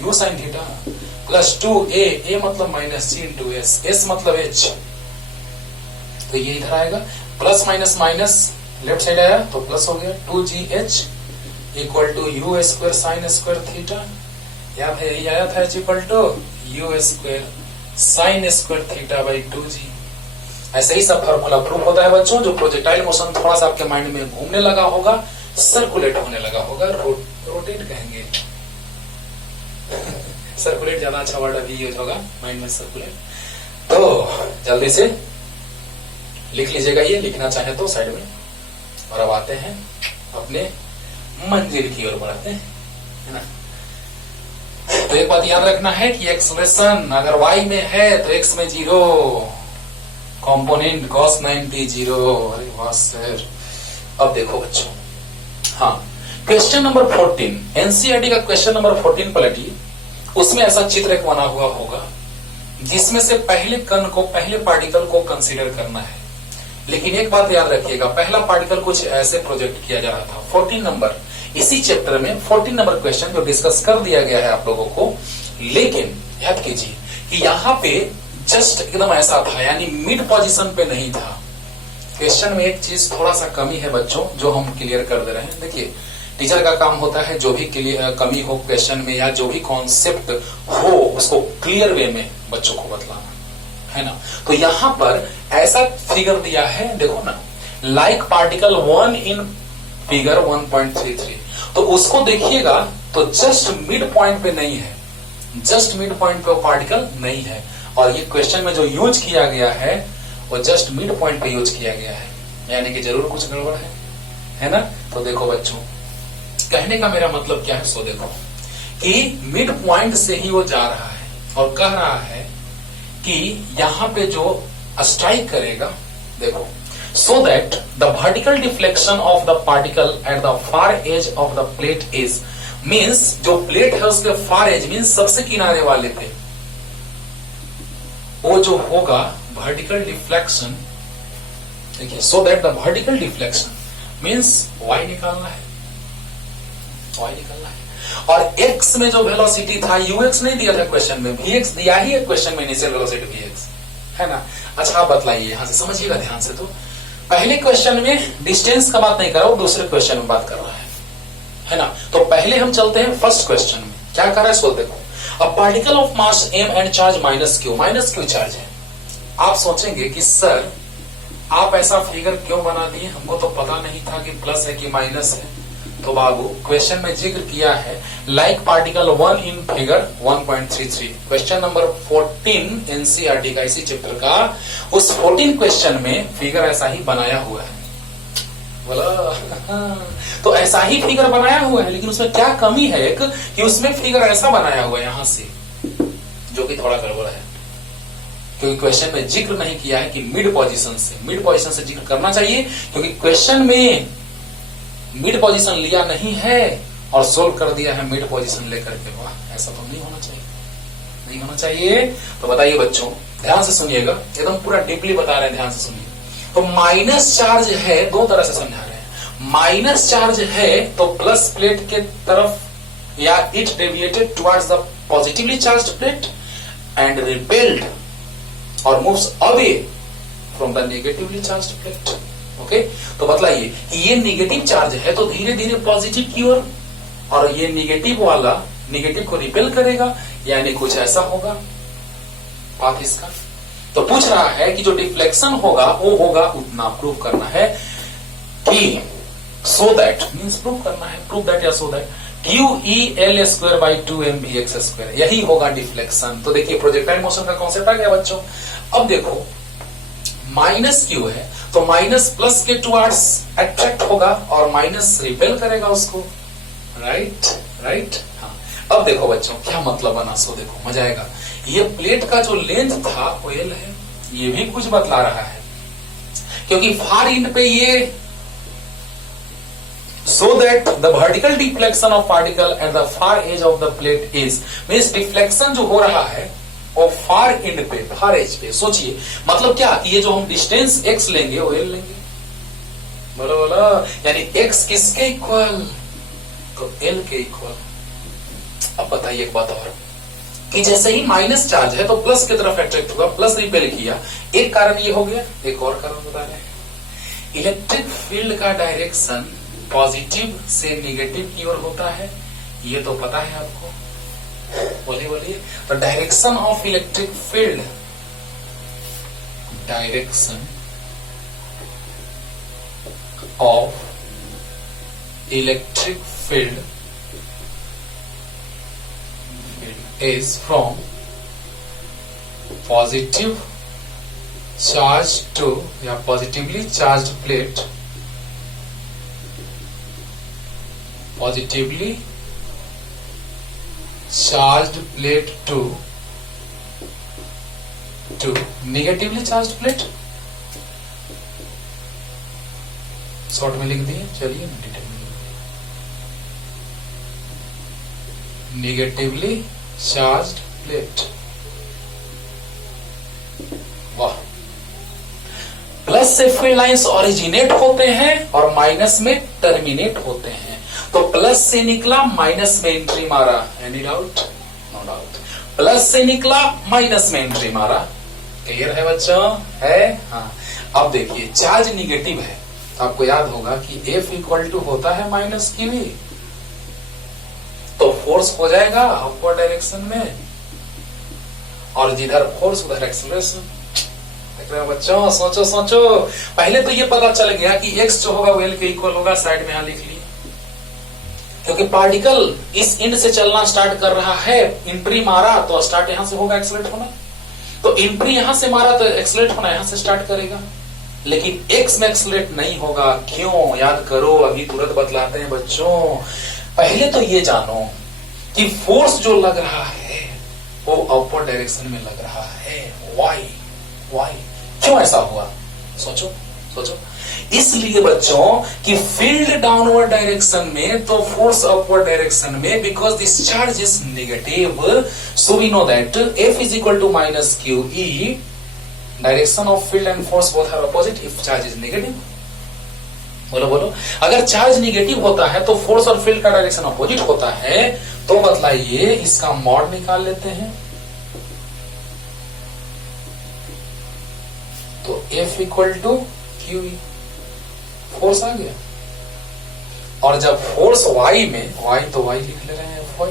u sin theta plus 2a मतलब माइनस c इंटू s मतलब h। तो ये इधर आएगा, plus minus minus left side आया तो प्लस हो गया, 2gh equal to u square sine square theta, या भाई यही आया था h equal to u square sine square theta by 2g। ऐसे ही सब फॉर्मूला प्रूफ होता है बच्चों। जो प्रोजेक्टाइल मोशन थोड़ा सा आपके माइंड में घूमने लगा होगा, सर्कुलेट होने लगा होगा, रोटेट कहेंगे सर्कुलेट ज्यादा अच्छा वर्ड अभी यूज होगा माइंड में, सर्कुलेट। तो जल्दी से लिख लीजिएगा, ये लिखना चाहे तो साइड में। और अब आते हैं अपने मंजिल की ओर बढ़ते हैं, है ना। तो एक बात याद रखना है कि एक्सेलरेशन अगर y में है तो x में 0, कंपोनेंट cos 90 0। अरे वाह सर। अब देखो बच्चों, हाँ क्वेश्चन नंबर 14 एनसीईआरटी का क्वेश्चन नंबर 14 पलटिए, उसमें ऐसा चित्र एक बना हुआ होगा जिसमें से पहले कण को, पहले पार्टिकल को कंसीडर करना है। लेकिन एक बात याद रखिएगा, पहला पार्टिकल कुछ ऐसे प्रोजेक्ट किया जा रहा था। 14 नंबर इसी चैप्टर में 14 नंबर क्वेश्चन जो डिस्कस कर दिया गया है आप लोगों को, लेकिन याद कीजिए कि यहाँ पे जस्ट एकदम ऐसा था, यानी मिड पोजीशन पे नहीं था। क्वेश्चन में एक चीज थोड़ा सा कमी है बच्चों, जो हम क्लियर कर दे रहे हैं। देखिए टीचर का काम होता है जो भी कमी हो क्वेश्चन में या जो भी कॉन्सेप्ट हो उसको क्लियर वे में बच्चों को बतलाना, है ना। तो यहाँ पर ऐसा फिगर दिया है, देखो ना, लाइक पार्टिकल 1 इन फिगर 1.33, तो उसको देखिएगा तो जस्ट मिड पॉइंट पे नहीं है, जस्ट मिड पॉइंट पे पार्टिकल नहीं है। और ये क्वेश्चन में जो यूज किया गया है वो जस्ट मिड पॉइंट पे यूज किया गया है, यानी कि जरूर कुछ गड़बड़ है ना। तो देखो बच्चों, कहने का मेरा मतलब क्या है, सो देखो कि मिड पॉइंट से ही वो जा रहा है और कह रहा है कि यहां पे जो स्ट्राइक करेगा, देखो, so that the vertical deflection of the particle at the far edge of the plate is, means जो प्लेट है उसके फार एज मीन्स सबसे किनारे वाले पे वो जो होगा वर्टिकल डिफ्लेक्शन, देखिए, सो that the vertical deflection means y निकालना है, y निकालना है। और x में जो वेलोसिटी था, ux नहीं दिया था क्वेश्चन में, vx दिया ही है क्वेश्चन में, इनिशियल वेलोसिटी vx, है ना। अच्छा बतलाइए, यहां से समझिएगा ध्यान से। तो पहले क्वेश्चन में डिस्टेंस का बात नहीं कर रहा हूं, दूसरे क्वेश्चन में बात कर रहा है ना। तो पहले हम चलते हैं फर्स्ट क्वेश्चन में, क्या कर रहा है सो देखो। A particle of mass m and charge minus Q charge है। आप सोचेंगे कि सर आप ऐसा फिगर क्यों बना दिए, हमको तो पता नहीं था कि प्लस है कि माइनस है। तो बाबू क्वेश्चन में जिक्र किया है like particle 1 in figure 1.33, question number 14 NCERT का, इसी चैप्टर का। उस 14 क्वेश्चन में फिगर ऐसा ही बनाया हुआ है, बोला तो ऐसा ही फिगर बनाया हुआ है, लेकिन उसमें क्या कमी है एक, कि उसमें फिगर ऐसा बनाया हुआ है यहां से, जो कि थोड़ा गड़बड़ है, क्योंकि क्वेश्चन में जिक्र नहीं किया है कि मिड पोजीशन से जिक्र करना चाहिए, क्योंकि क्वेश्चन में मिड पोजीशन लिया नहीं है और सोल्व कर दिया है मिड पोजीशन लेकर के। वाह, ऐसा तो नहीं होना चाहिए। तो बताइए बच्चों, ध्यान से सुनिएगा, एकदम पूरा डीपली बता रहे हैं, ध्यान से सुनिए। तो माइनस चार्ज है, दो तरह से समझा रहे हैं। माइनस चार्ज है तो प्लस प्लेट के तरफ, या it deviated towards the positively charged plate and repelled और moves away from the negatively charged plate. Okay, तो बतलाइए कि ये नेगेटिव चार्ज है तो धीरे धीरे पॉजिटिव की ओर, और ये नेगेटिव वाला नेगेटिव को रिपेल करेगा, यानी कुछ ऐसा होगा पाथ इसका। तो पूछ रहा है कि जो डिफ्लेक्शन होगा वो होगा उतना, प्रूव करना है कि सो दैट मीन्स प्रूव करना है, प्रूव दैट या so that QEL² by 2mvx², यही होगा डिफ्लेक्शन। तो देखिए प्रोजेक्टाइल मोशन का कॉन्सेप्ट आ गया बच्चों। अब देखो माइनस क्यू है तो माइनस प्लस के टुवर्ड्स अट्रैक्ट होगा और माइनस रिपेल करेगा उसको, राइट। हाँ, अब देखो बच्चों क्या मतलब बना, सो देखो मजा आएगा। ये प्लेट का जो लेंथ था वो L है, ये भी कुछ बतला रहा है, क्योंकि फार एंड पे ये so that the vertical deflection of particle at the far edge of the plate is, means deflection जो हो रहा है वो फार एंड पे, फार एज पे। सोचिए मतलब क्या कि ये जो हम डिस्टेंस x लेंगे वो L लेंगे, बोलो, यानी x किसके इक्वल, तो L के इक्वल। अब बताइए एक बात और, कि जैसे ही माइनस चार्ज है तो प्लस की तरफ अट्रैक्ट होगा, प्लस रिपेल किया, एक कारण ये हो गया, एक और कारण बता रहे हैं। इलेक्ट्रिक फील्ड का डायरेक्शन पॉजिटिव से नेगेटिव की ओर होता है, ये तो पता है आपको, बोलिए। तो direction of electric field, direction of electric field is from positive charge to, या positively charged plate, positively charged plate to negatively charged plate, short में लिख दिए, चलिए डिटेल में, नेगेटिवली चार्ज्ड प्लेट। वाह, प्लस से फील्ड लाइंस ओरिजिनेट होते हैं और माइनस में टर्मिनेट होते हैं। तो प्लस से निकला माइनस में एंट्री मारा, any doubt, no doubt. Plus से निकला माइनस में एंट्री मारा, क्लियर है बच्चों, है। हाँ, अब देखिए चार्ज निगेटिव है, तो आपको याद होगा कि F इक्वल टू होता है माइनस QE, तो फोर्स हो जाएगा अपवर्ड डायरेक्शन में, और जिधर फोर्स उधर एक्सेलरेशन। देख रहे हो बच्चों, सोचो। पहले तो ये पता चल गया कि x जो होगा वो L के इक्वल होगा, साइड में यहां लिख लिए, क्योंकि पार्टिकल इस एंड से चलना स्टार्ट कर रहा है, एंट्री मारा तो स्टार्ट यहां से होगा, एक्सेलरेट होना, तो एंट्री यहां से मारा तो एक्सेलरेट होना यहां से स्टार्ट करेगा, लेकिन एक्स में एक्सेलरेट नहीं होगा। क्यों, याद करो, अभी तुरंत बतलाते हैं बच्चों। पहले तो ये जानो कि फोर्स जो लग रहा है वो अपवर्ड डायरेक्शन में लग रहा है। वाई क्यों ऐसा हुआ, सोचो। इसलिए बच्चों कि फील्ड डाउनवर्ड डायरेक्शन में तो फोर्स अपवर्ड डायरेक्शन में, because this charge is negative, so we know that F is equal to minus QE, direction of field and force both are opposite if charge is negative. बोलो, अगर charge negative होता है तो force और field का direction opposite होता है, तो बतलाइए इसका मॉड निकाल लेते हैं। तो F equal to QE, force आ गया, और जब फोर्स y में, y तो y लिख ले रहे हैं Fy,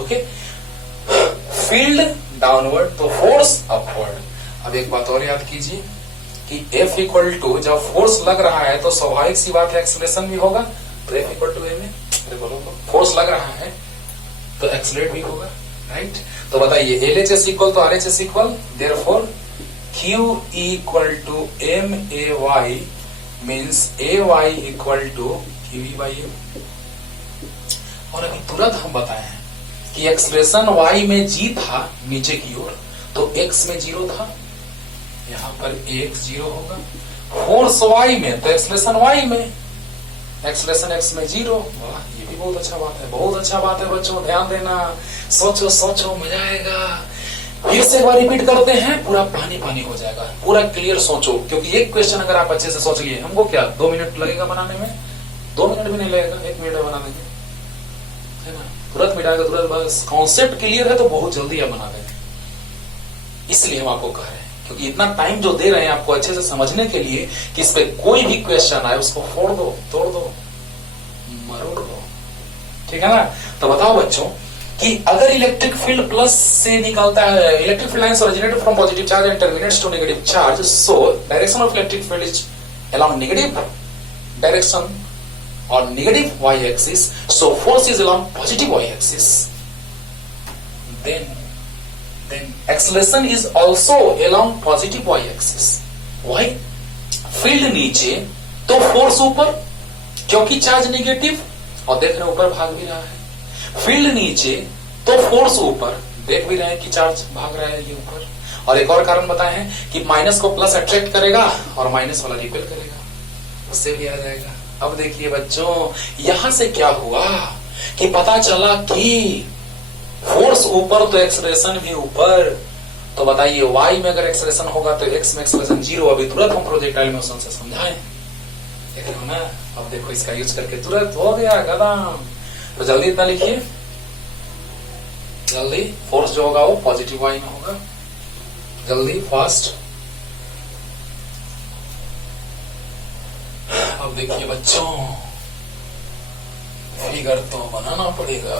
ओके, फील्ड डाउनवर्ड तो फोर्स अपवर्ड। अब एक बात और याद कीजिए कि F इक्वल टू जब फोर्स लग रहा है तो स्वाभाविक सी बात है एक्सीलरेशन भी होगा, तो F इक्वल टू ए में फोर्स लग रहा है तो एक्सीलरेट भी होगा, राइट। तो बताइए LHS इक्वल तो RHS equal, therefore Q equal to MAY means AY equal to QE by M। और अभी तुरंत हम बताए हैं कि एक्सीलरेशन y में g था नीचे की ओर, तो x में 0 था, यहां पर x 0 होगा। फोर्स y में तो एक्सीलरेशन y में, एक्सीलरेशन x में 0। वाह, ये भी बहुत अच्छा बात है, बहुत अच्छा बात है बच्चों, ध्यान देना, सोचो सोचो, मजा आएगा। फिर से एक बार रिपीट करते हैं, पूरा पानी पानी हो जाएगा, पूरा क्लियर सोचो, क्योंकि एक क्वेश्चन अगर आप अच्छे से सोच लिए, हमको क्या 2 मिनट लगेगा बनाने में, 2 मिनट भी नहीं लगेगा, 1 मिनट में बना देंगे, है ना, तुरंत मिटाएगा तुरंत, बस कॉन्सेप्ट क्लियर है तो बहुत जल्दी आप बना देंगे। इसलिए हम आपको कह रहे हैं, क्योंकि इतना टाइम जो दे रहे हैं आपको अच्छे से समझने के लिए कि इस पे कोई भी क्वेश्चन आए उसको फोड़ दो, तोड़ दो, मरोड़ दो, ठीक है ना। तो बताओ बच्चों कि अगर इलेक्ट्रिक फील्ड प्लस से निकलता है, electric field lines originated from positive charge and terminates to negative charge, so direction of electric field is along negative direction or negative y-axis, so force is along positive y-axis, then acceleration is also along positive y-axis. Why? Field नीचे तो force ऊपर, क्योंकि charge negative, और देख रहे हैं ऊपर भाग भी रहा है। फील्ड नीचे तो फोर्स ऊपर, देख भी रहे हैं कि चार्ज भाग रहा है ये ऊपर। और एक और कारण बताए हैं कि माइनस को प्लस अट्रैक्ट करेगा और माइनस वाला रिपेल करेगा, उससे भी आ जाएगा। अब देखिए बच्चों, यहां से क्या हुआ कि पता चला कि फोर्स ऊपर तो एक्सेलरेशन भी ऊपर। तो बताइए y में अगर एक्सेलरेशन होगा तो x में एक्सेलरेशन 0। अभी तुरंत हम प्रोजेक्टाइल मोशन से समझाएं, देख रहे हो ना। अब देखो इसका यूज करके तुरंत हो गया कदम। तो जल्दी इतना लिखिए, जल्दी। फोर्स जो होगा वो पॉजिटिव y में होगा, जल्दी फास्ट। अब देखिए बच्चों, फिगर तो बनाना पड़ेगा।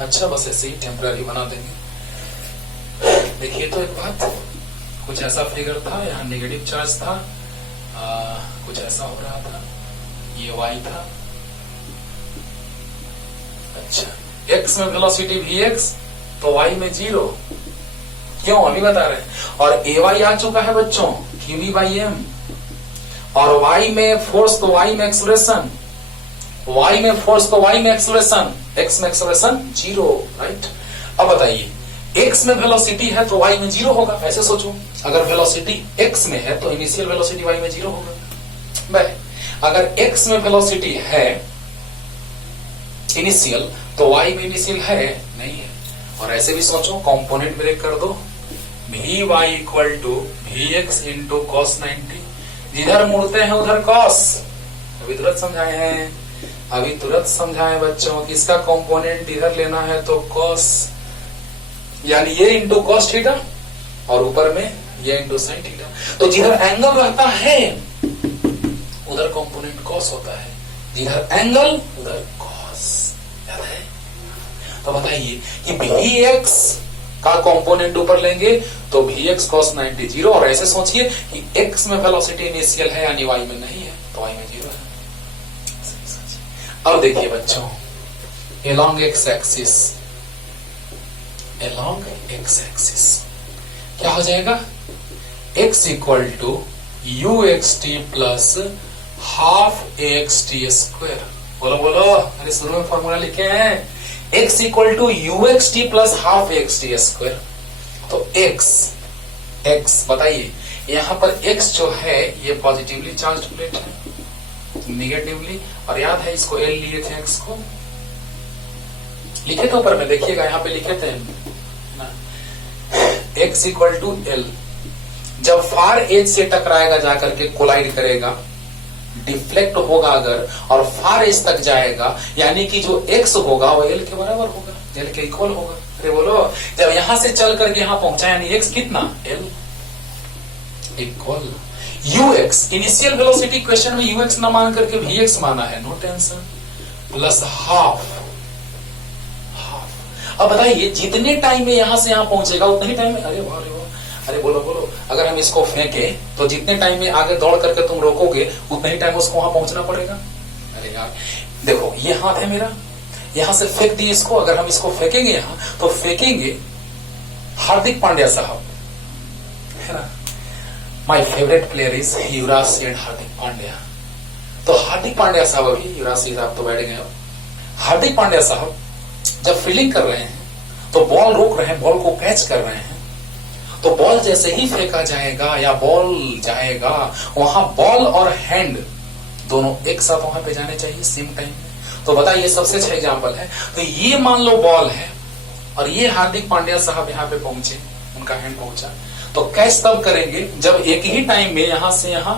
अच्छा, बस ऐसे ही टेम्पररी बना देंगे। देखिए तो एक बात, कुछ ऐसा फिगर था, यहाँ नेगेटिव चार्ज था, कुछ ऐसा हो रहा था, ये y था। अच्छा, x में वेलोसिटी vx तो y में 0, क्यों अभी बता रहे हैं। और ay आ चुका है बच्चों qv बाई m, और y में फोर्स तो y में एक्सेलरेशन, y में फोर्स तो y में एक्सेलरेशन, x में एक्सेलरेशन 0, राइट। अब बताइए x में वेलोसिटी है तो y में 0 होगा। ऐसे सोचो, अगर वेलोसिटी x में है तो इनिशियल वेलोसिटी y में 0 होगा। भाई अगर x में वेलोसिटी है इनिशियल तो y में इनिशियल है नहीं है। और ऐसे भी सोचो, कंपोनेंट ब्रेक कर दो, vy equal to vx into cos 90, जिधर मुड़ते हैं उधर कॉस। अभी तुरंत समझाए हैं, अभी तुरंत समझाए बच्चों कि इसका कंपोनेंट इधर लेना है तो कॉस, यानी ये इंटू कॉस थीटा, और ऊपर में ये इंटू साइन थीटा। तो जिधर एंगल रहता है उधर कंपोनेंट कॉस होता है, जिधर एंगल उधर कॉस, याद है। तो बताइए कि vx का कंपोनेंट ऊपर लेंगे तो vx cos 90 0, और ऐसे सोचिए कि x में वेलोसिटी इनिशियल है यानी y में नहीं है तो y में 0 है। अब देखिए बच्चों, along x axis, along x axis क्या हो जाएगा, x equal to uxt plus half axt square. बोलो बोलो, अरे शुरू में फॉर्मूला लिखे हैं, x equal to uxt plus half axt square. तो x बताइए, यहां पर x जो है ये पॉजिटिवली चार्ज प्लेट है, निगेटिवली, और याद है इसको L लिए थे, x को लिखे थे ऊपर में, देखिएगा यहाँ पे लिखे थे ना, x इक्वल टू L। जब फार एज से टकराएगा जाकर के कोलाइड करेगा, डिफ्लेक्ट होगा अगर, और फार एज तक जाएगा, यानी कि जो x होगा वो L के बराबर होगा, L के इक्वल होगा। अरे बोलो, जब यहां से चल करके यहां पहुंचा यानी x कितना, L equal. ux initial velocity question में ux ना मान करके vx माना है, नो टेंशन, प्लस हाफ। अब बताइए जितने टाइम में यहां से यहां पहुंचेगा उतने ही टाइम में, अरे वाह, अरे बोलो, अगर हम इसको फेंके तो जितने टाइम में आगे दौड़ करके तुम रोकोगे उतने ही टाइम उसको वहां पहुंचना पड़ेगा। अरे यार देखो ये हाथ है मेरा, यहां से फेंक दिए इसको, अगर हम इसको फेंकेंगे यहां तो फेंकेंगे हार्दिक पांड्या साहब, है ना, my favourite player is Yuvraj Singh and Hardik Pandya. तो हार्दिक पांड्या साहब, अभी युवराज सिंह साहब तो बैठ गए, हार्दिक पांड्या साहब जब फील्डिंग कर रहे हैं तो बॉल रोक रहे हैं, बॉल को कैच कर रहे हैं, तो बॉल जैसे ही फेंका जाएगा या बॉल जाएगा वहां बॉल और हैंड दोनों एक साथ वहां पे जाने चाहिए सेम टाइम में। तो बताइए सबसे अच्छा एग्जांपल है, तो ये मान लो बॉल है और ये हार्दिक पांड्या साहब यहाँ पे पहुंचे, उनका हैंड पहुंचा, तो कैच तब करेंगे जब एक ही टाइम में यहां से यहां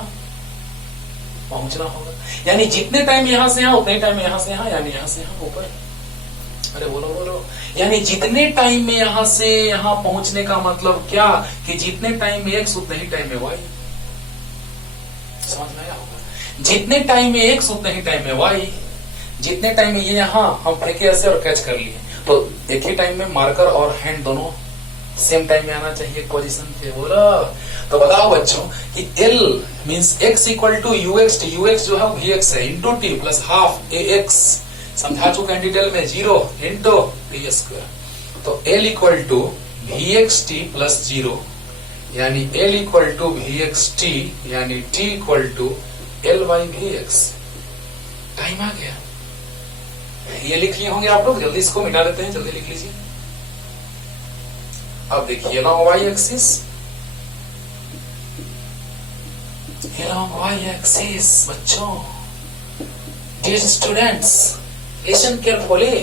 पहुंचना होगा, यानी जितने टाइम यहां से यहां उतने टाइम यहां से यहां, यानी यहां से यहां ऊपर। अरे बोलो, यानी जितने टाइम में यहां से यहां पहुंचने का मतलब क्या कि जितने टाइम में एक्स उतने ही टाइम में वाई। समझ में आया होगा, जितने टाइम में एक्स उतने ही टाइम में वाई। जितने टाइम में ये यहां हम फेंके ऐसे और कैच कर लिए तो एक ही टाइम में मार्कर और हैंड दोनों सेम टाइम में आना चाहिए पोजीशन पे। बोला तो बताओ बच्चों कि L means x equal to ux, ux जो है वो vx है, into t plus half ax, समझा चुके हैं डिटेल में, 0 इंटू टी स्क्वायर। तो L equal to vx t plus 0, यानी L equal to vx t, यानी t equal to L by vx। Time आ गया, ये लिख लिए होंगे आप लोग, जल्दी इसको मिटा देते हैं, जल्दी लिख लीजिए। अब देखिए लॉन्ग y एक्सिस, ये लॉन्ग y एक्सिस बच्चों, dear students listen carefully,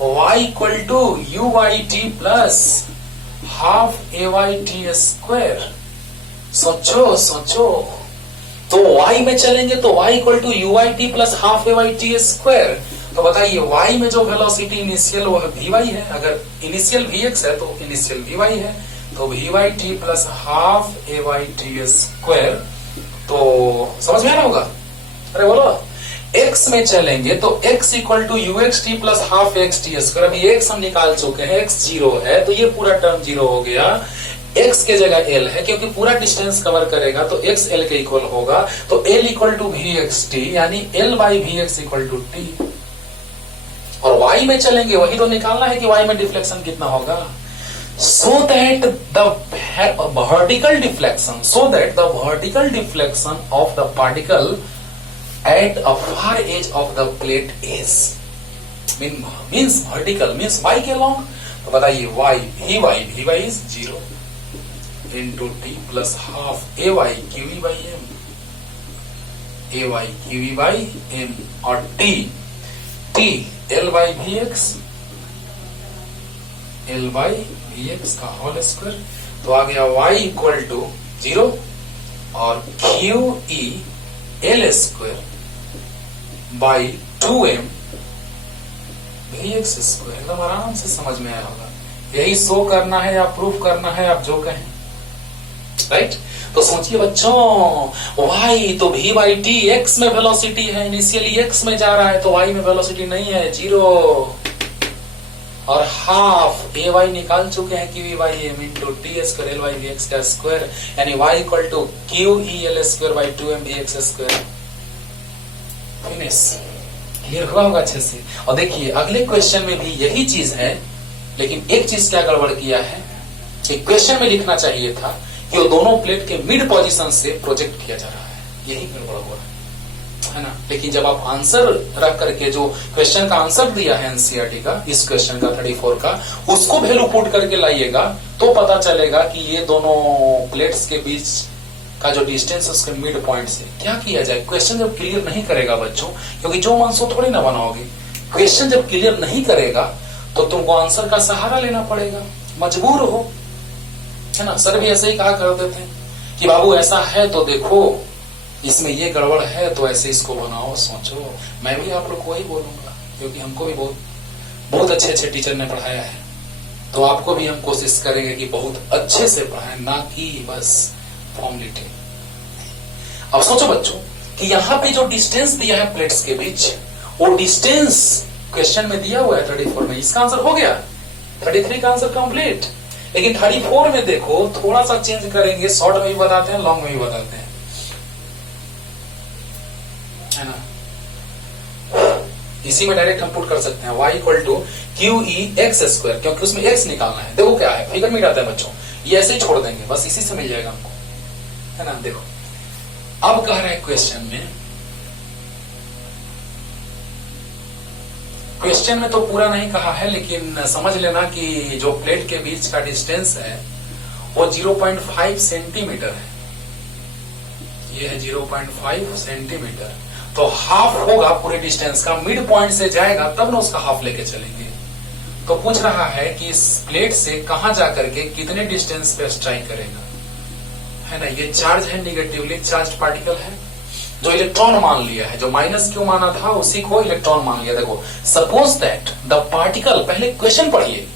y equal to u by T plus half a by T square. सोचो, तो y में चलेंगे तो y equal to u by T plus half a by T square. तो बताइए y में जो वेलोसिटी इनिशियल वो vy है, अगर इनिशियल vx है तो इनिशियल vy है, तो vy t plus half a by T square. तो समझ में आ रहा होगा, अरे बोलो x में चलेंगे तो x equal to ux t plus half x t square. अभी x हम निकाल चुके हैं, x 0 है तो ये पूरा टर्म 0 हो गया, x के जगह l है क्योंकि पूरा डिस्टेंस कवर करेगा तो x l के इक्वल होगा, तो l equal to vx t, यानी l by vx equal to t। और y में चलेंगे वही तो निकालना है कि y में डिफ्लेक्शन कितना होगा, so that the vertical deflection of the particle at a far edge of the plate is means vertical means y के लॉन्ग। तो बताइए vy is 0 into t plus half ay qv by m, ay qv by m, और t l by vx का whole square. तो आ गया y equal to 0 और QE l square by 2m vx square. एकदम आराम से समझ में आया होगा, यही शो करना है या प्रूफ करना है, आप जो कहें, राइट। तो सोचिए बच्चों y तो v बाई टी x में वेलोसिटी है, इनिशियली x में जा रहा है तो y में वेलोसिटी नहीं है, 0, और हाफ ए वाई निकाल चुके हैं QE by M into T square L by V X का स्क्वायर, यानी y equal to QE L square by 2m vx square. Finish, clear हुआ होगा अच्छे से। और देखिए अगले क्वेश्चन में भी यही चीज है, लेकिन एक चीज क्या गड़बड़ किया है कि क्वेश्चन में लिखना चाहिए था कि वो दोनों प्लेट के मिड पोजीशन से प्रोजेक्ट किया जा रहा है, यही गड़बड़ हुआ है ना। लेकिन जब आप आंसर रख करके जो क्वेश्चन का आंसर दिया है एनसीईआरटी का, इस क्वेश्चन का 34 का, उसको वैल्यू पुट करके लाइएगा तो पता चलेगा कि ये दोनों प्लेट्स के बीच का जो डिस्टेंस उसके मिड पॉइंट से क्या किया जाए। क्वेश्चन जब क्लियर नहीं करेगा बच्चों, क्योंकि जो मन सो थोड़ी ना बनाओगे, क्वेश्चन जब क्लियर नहीं करेगा तो तुमको आंसर का सहारा लेना पड़ेगा, मजबूर हो, है ना। सर भी ऐसे ही कहा करते थे कि बाबू ऐसा है तो देखो, इसमें ये गड़बड़ है तो ऐसे इसको बनाओ, सोचो। मैं भी आप लोग को वही बोलूंगा, क्योंकि हमको भी बहुत अच्छे अच्छे टीचर ने पढ़ाया है, तो आपको भी हम कोशिश करेंगे कि बहुत अच्छे से पढ़ाएं, ना कि बस फॉर्मेलिटी। अब सोचो बच्चों कि यहां पे जो डिस्टेंस दिया है प्लेट्स के बीच, वो डिस्टेंस क्वेश्चन में दिया हुआ है 34 में, इसका आंसर हो गया 33 का आंसर कंप्लीट। लेकिन 34 में देखो थोड़ा सा चेंज करेंगे, शॉर्ट में भी बताते हैं, लॉन्ग में भी बताते हैं, है ना। इसी में डायरेक्ट हम पुट कर सकते हैं y equal to Q E x square, क्योंकि उसमें x निकालना है। देखो क्या है, फिगर में आता है बच्चों, ये ऐसे ही छोड़ देंगे, बस इसी से मिल जाएगा हमको, है ना। देखो अब कह रहा है क्वेश्चन में तो पूरा नहीं कहा है, लेकिन समझ लेना कि जो प्लेट के बीच का डिस्टेंस है वो 0.5 सेंटीमीटर है। ये है 0.5 सेंटीमीटर, तो हाफ होगा पूरे डिस्टेंस का, मिड पॉइंट से जाएगा तब ना उसका हाफ लेके चलेंगे। तो पूछ रहा है कि इस प्लेट से कहां जाकर के कितने डिस्टेंस पे स्ट्राइक करेगा, है ना। ये चार्ज है, निगेटिवली चार्ज पार्टिकल है, जो इलेक्ट्रॉन मान लिया है, जो माइनस क्यू माना था उसी को इलेक्ट्रॉन मान लिया। देखो सपोज दैट द पार्टिकल, पहले क्वेश्चन पढ़िए,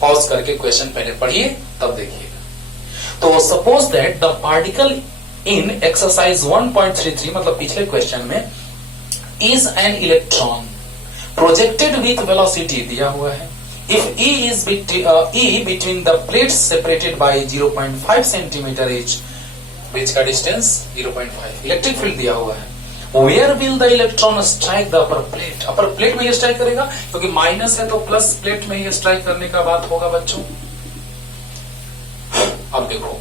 पॉज करके क्वेश्चन पहले पढ़िए तब देखिएगा। तो suppose that the particle in exercise 1.33, मतलब पिछले क्वेश्चन में, is an electron projected with velocity दिया हुआ है, if E is between the plates separated by 0.5 centimetre each, बीच का डिस्टेंस 0.5, इलेक्ट्रिक फील्ड दिया हुआ है। Where will the electron strike the upper plate? Upper plate में ये स्ट्राइक करेगा, क्योंकि माइनस है तो प्लस प्लेट में ये स्ट्राइक करने का बात होगा बच्चों। अब देखो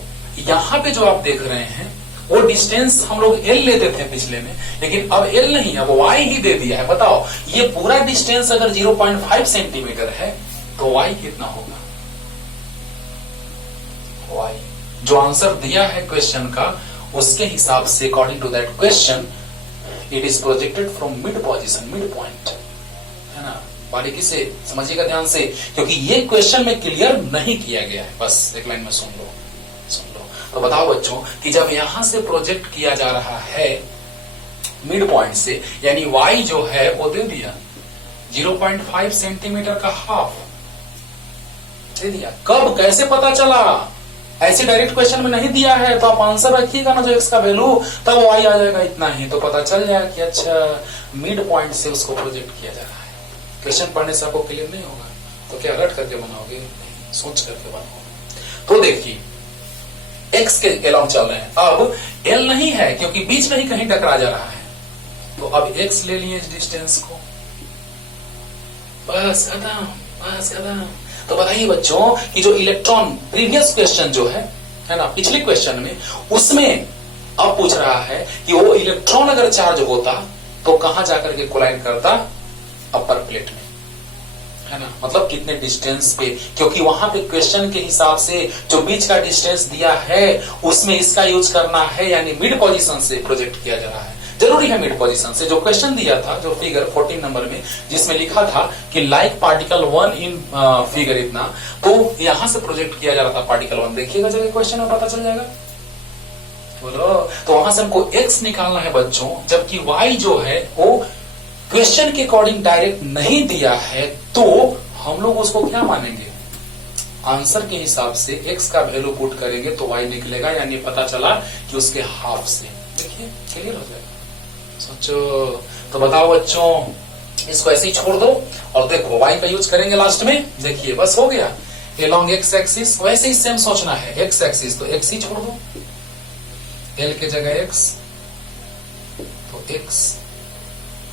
यहां पे जो आप देख रहे हैं वो डिस्टेंस हम लोग L लेते थे पिछले में, लेकिन अब L नहीं, अब Y ही दे दिया है। बताओ ये पूरा डिस्टेंस अगर 0.5 सेंटीमीटर है तो Y कितना होगा? Y जो आंसर दिया है क्वेश्चन का उसके हिसाब से, according to that question, it is projected from mid position, mid point, है ना। बारीकी से समझिएगा ध्यान से, क्योंकि ये क्वेश्चन में क्लियर नहीं किया गया है, बस एक लाइन में सुन लो। तो बताओ बच्चों कि जब यहां से प्रोजेक्ट किया जा रहा है मिड पॉइंट से, यानी y जो है वो दे दिया 0.5 सेंटीमीटर का हाफ दे दिया। कब कैसे पता चला? ऐसे डायरेक्ट क्वेश्चन में नहीं दिया है, तो आप आंसर रखिएगा ना जो x का वैल्यू, तब y आ जाएगा इतना ही, तो पता चल जाएगा कि अच्छा मिड पॉइंट से उसको प्रोजेक्ट किया जा रहा है। क्वेश्चन पढ़ने से आपको क्लियर नहीं होगा तो क्या रट करके बनाओगे? सोच करके बनाओगे। तो देखिए x के एलॉन्ग चल रहे हैं, अब L नहीं है क्योंकि बीच में ही कहीं टकरा जा रहा है, तो अब x ले लिए इस डिस्टेंस को, बस खत्म, बस खत्म। तो बताइए बच्चों कि जो इलेक्ट्रॉन प्रीवियस क्वेश्चन जो है ना, पिछले क्वेश्चन में, उसमें अब पूछ रहा है कि वो इलेक्ट्रॉन अगर चार्ज होता तो कहां जाकर के कोलाइड करता? अपर प्लेट में, है ना। मतलब कितने डिस्टेंस पे, क्योंकि वहां पे क्वेश्चन के हिसाब से जो बीच का डिस्टेंस दिया है उसमें इसका यूज करना है, यानी मिड पोजीशन से प्रोजेक्ट किया जा रहा है। जरूरी है मिड पोजीशन से। जो क्वेश्चन दिया था, जो फिगर 14 नंबर में जिसमें लिखा था कि लाइक पार्टिकल 1 इन फिगर इतना, तो यहां से प्रोजेक्ट किया जा रहा था पार्टिकल 1। देखिएगा जगह क्वेश्चन में पता चल जाएगा, बोलो। तो वहां से हमको x निकालना है बच्चों, जबकि y जो है वो क्वेश्चन के अकॉर्डिंग डायरेक्ट नहीं दिया है, तो हम लोग उसको क्या मानेंगे? आंसर के हिसाब से x का वैल्यू पुट करेंगे तो y निकलेगा, यानी पता चला कि उसके हाफ से। देखिए क्लियर हो जाएगा, सोचो। तो बताओ बच्चों, इसको ऐसे ही छोड़ दो और देखो y का यूज करेंगे लास्ट में। देखिए बस हो गया, एलोंग x एक्सिस, वैसे ही सेम सोचना है। x एक्सिस तो x ही छोड़ दो, l के जगह x तो x,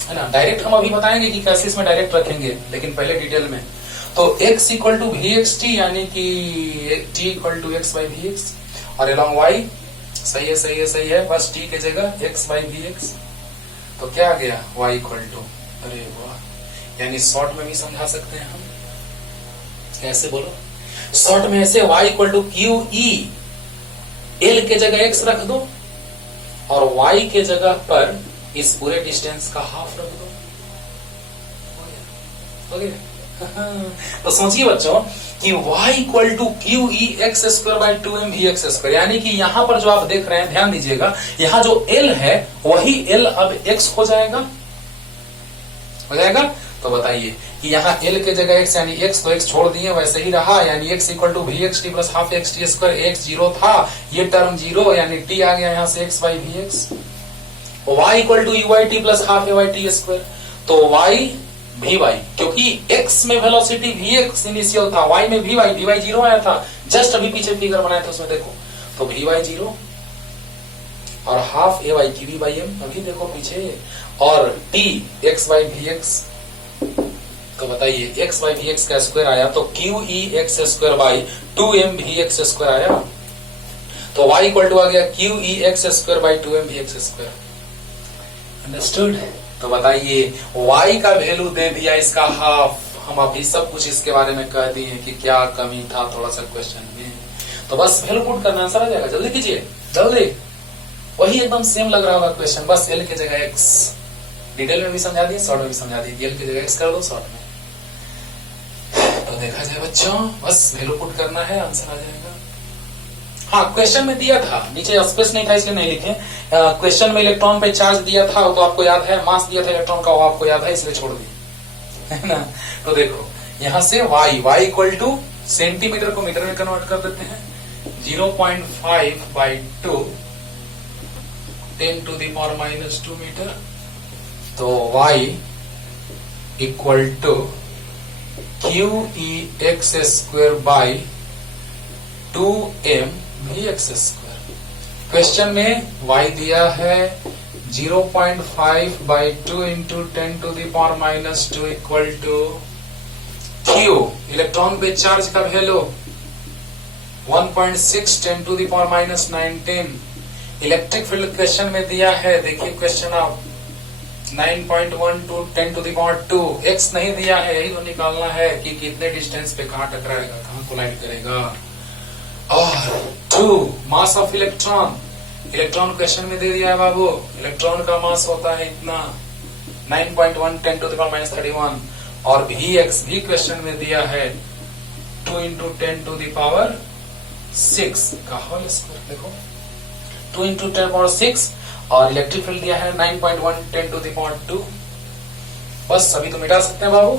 है ना। डायरेक्ट हम अभी बताएंगे कि कैसे इसमें डायरेक्ट रखेंगे, लेकिन पहले डिटेल में। तो x equal to V X T, यानी कि t equal to X by V X, और एलोंग y, सही है सही है सही है, बस t के जगह x बाई वी एक्स। तो क्या आ गया? y इक्वल टू, अरे वाह, यानी शॉर्ट में भी समझा सकते हैं हम। कैसे बोलो? शॉर्ट में ऐसे y equal to Q E, l के जगह x रख दो और y के जगह पर इस पूरे डिस्टेंस का हाफ रख दो, हो गया। तो सोचिए बच्चों कि y equal to Q E x square by 2m we x square, यानी कि यहां पर जो आप देख रहे हैं, ध्यान दीजिएगा, यहां जो l है वही l अब x हो जाएगा, हो जाएगा। तो बताइए कि यहाँ l के जगह x यानी x तो x छोड़ दिए वैसे ही रहा, यानी x equal to V X T plus half X T square, x zero था, ये टर्म जीरो यानी t आ गया यहाँ से x by V X, y equal to U Y T plus half A Y T square, तो y V Y, क्योंकि x में वेलोसिटी वी एक्स इनिशियल था, y में वी वाई जीरो आया था, जस्ट अभी पीछे फिगर बनाया था उसमें देखो, तो वी वाई जीरो और हाफ ए वाई की वी बाई एम अभी देखो पीछे, और t x by V X, तो बताइए x बाई वी एक्स का स्क्वायर आया तो Q E x square by two M V x square आया, तो y इक्वल टू आ गया Q E x square by two M V x square. Understood? तो बताइए y का वैल्यू दे दिया इसका हाफ, हम अभी सब कुछ इसके बारे में कह दिए कि क्या कमी था थोड़ा सा क्वेश्चन में, तो बस वैल्यू पुट करना आंसर आ जाएगा, जल्दी कीजिए जल्दी, वही एकदम सेम लग रहा होगा क्वेश्चन, बस l की जगह x, डिटेल में भी समझा दिए शॉर्ट में भी समझा दिए, l की जगह x कर दो शॉर्ट में, तो देखा जाए बच्चों बस वैल्यू पुट करना है आंसर आ जाएगा। हाँ क्वेश्चन में दिया था, नीचे स्पेस नहीं था इसलिए नहीं लिखे, क्वेश्चन में इलेक्ट्रॉन पे चार्ज दिया था तो आपको याद है, मास दिया था इलेक्ट्रॉन का वो आपको याद है इसलिए छोड़ दिए, है ना। तो देखो यहाँ से y इक्वल टू सेंटीमीटर को मीटर में कन्वर्ट कर देते हैं, 0.5 by 2 10 to the power minus 2 metre, तो y equal to Q E x square by 2m we x square. Question में y दिया है 0.5 by 2 into 10 to the power minus 2 equal to q, electron पे charge का value 1.6 10 to the power minus 19, electric field question में दिया है, देखिए question आप 9.1 to 10 to the power 2, x नहीं दिया है, यही तो निकालना है कि कितने डिस्टेंस पे कहाँ टकराएगा, कहाँ कोलाइड करेगा, और 2 mass of electron, electron question में दे दिया है बाबू, इलेक्ट्रॉन का मास होता है इतना 9.1 10 टू द पावर माइनस 31, और भी x भी क्वेश्चन में दिया है 2 इंटू 10 टू द पावर 6 का होल स्क्वायर, देखो 2 इंटू 10 पावर 6, और इलेक्ट्रिक फील्ड दिया है 9.1 10 टू द पावर 2, बस सभी तो मिटा सकते हैं बाबू,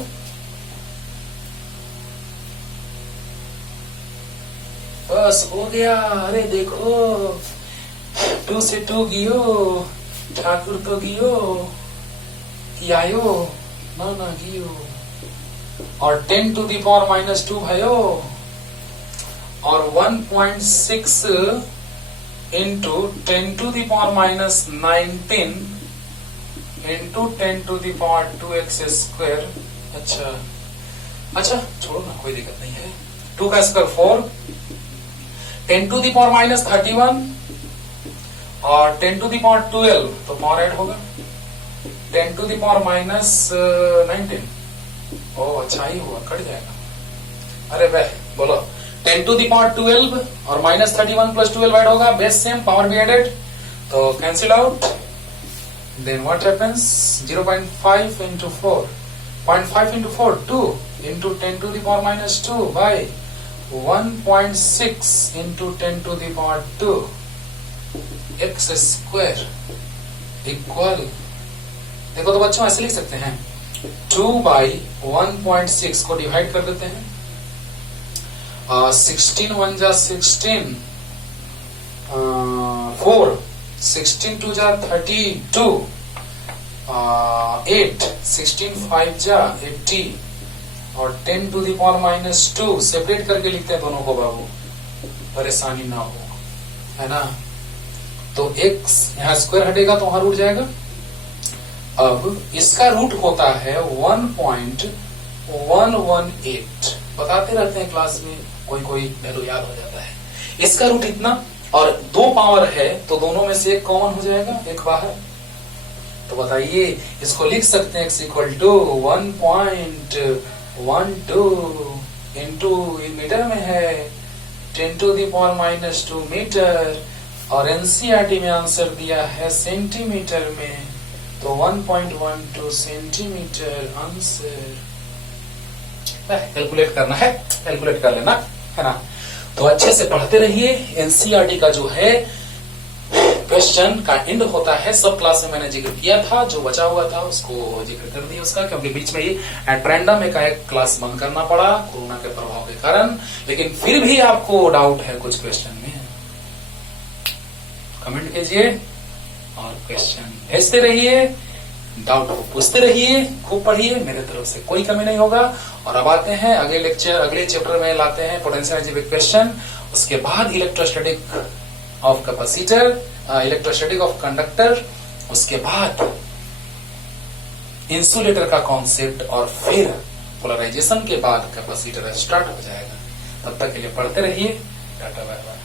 बस हो गया। अरे देखो 2 से 2 गियो, ठाकुर तो गियो कि आयो ना गियो, और 10 टू द पावर माइनस 2 भयो, और 1.6 into 10 to the power minus 19 into 10 to the power 2x square, अच्छा छोड़ो ना कोई दिक्कत नहीं है, 2 का square 4, 10 to the power minus 31 और 10 टू द पावर 12, तो पावर ऐड होगा 10 टू द पावर माइनस 19, ओ अच्छा ही हुआ कट जाएगा, अरे वह बोलो 10 टू द पावर 12 और माइनस 31 प्लस 12 ऐड होगा, बेस सेम पावर भी एडेड, तो cancel out, then what happens 0.5 into 4, 0.5 into 4 2 into 10 to the power minus 2 by 1.6 into 10 to the power 2 x square equal, देखो तो बच्चों ऐसे लिख सकते हैं 2 बाई 1.6 को डिवाइड कर देते हैं, 16 1 जा 16, 4 16 2 जा 32, 8 16 5 जा 80, और 10 to the power minus 2 separate करके लिखते हैं दोनों को बाबू, परेशानी ना हो, है ना। तो x यहाँ स्क्वायर हटेगा तो वहां रूट जाएगा, अब इसका रूट होता है 1.118, बताते रहते हैं क्लास में, कोई वैल्यू याद हो जाता है, इसका रूट इतना, और 2 पावर है तो दोनों में से एक कॉमन हो जाएगा, एक बाहर, तो बताइए इसको लिख सकते हैं x equal to 1.12 into metre में है 10 to the power minus 2 metre, और एनसीईआरटी में आंसर दिया है सेंटीमीटर में, तो 1.12 सेंटीमीटर आंसर, कैलकुलेट करना है, कैलकुलेट कर लेना, है ना। तो अच्छे से पढ़ते रहिए, एनसीईआरटी का जो है क्वेश्चन का एंड होता है। सब क्लास में मैंने जिक्र किया था, जो बचा हुआ था उसको जिक्र कर दिया उसका, क्योंकि बीच में ही एट रैंडम एक क्लास बंद करना पड़ा कोरोना के प्रभाव के कारण। लेकिन फिर भी आपको डाउट है कुछ क्वेश्चन में, कमेंट कीजिए और क्वेश्चन भेजते रहिए, डाउट को पूछते रहिए, खूब पढ़िए, मेरे तरफ से कोई कमी नहीं होगा। और अब आते हैं अगले चैप्टर में लाते हैं पोटेंशियल एनर्जी क्वेश्चन, उसके बाद electrostatic of capacitor, electrostatic of conductor, उसके बाद इंसुलेटर का कॉन्सेप्ट, और फिर पोलराइजेशन के बाद कैपेसिटर स्टार्ट हो जाएगा। तब तक के लिए पढ़ते रहिए। Tata bye bye.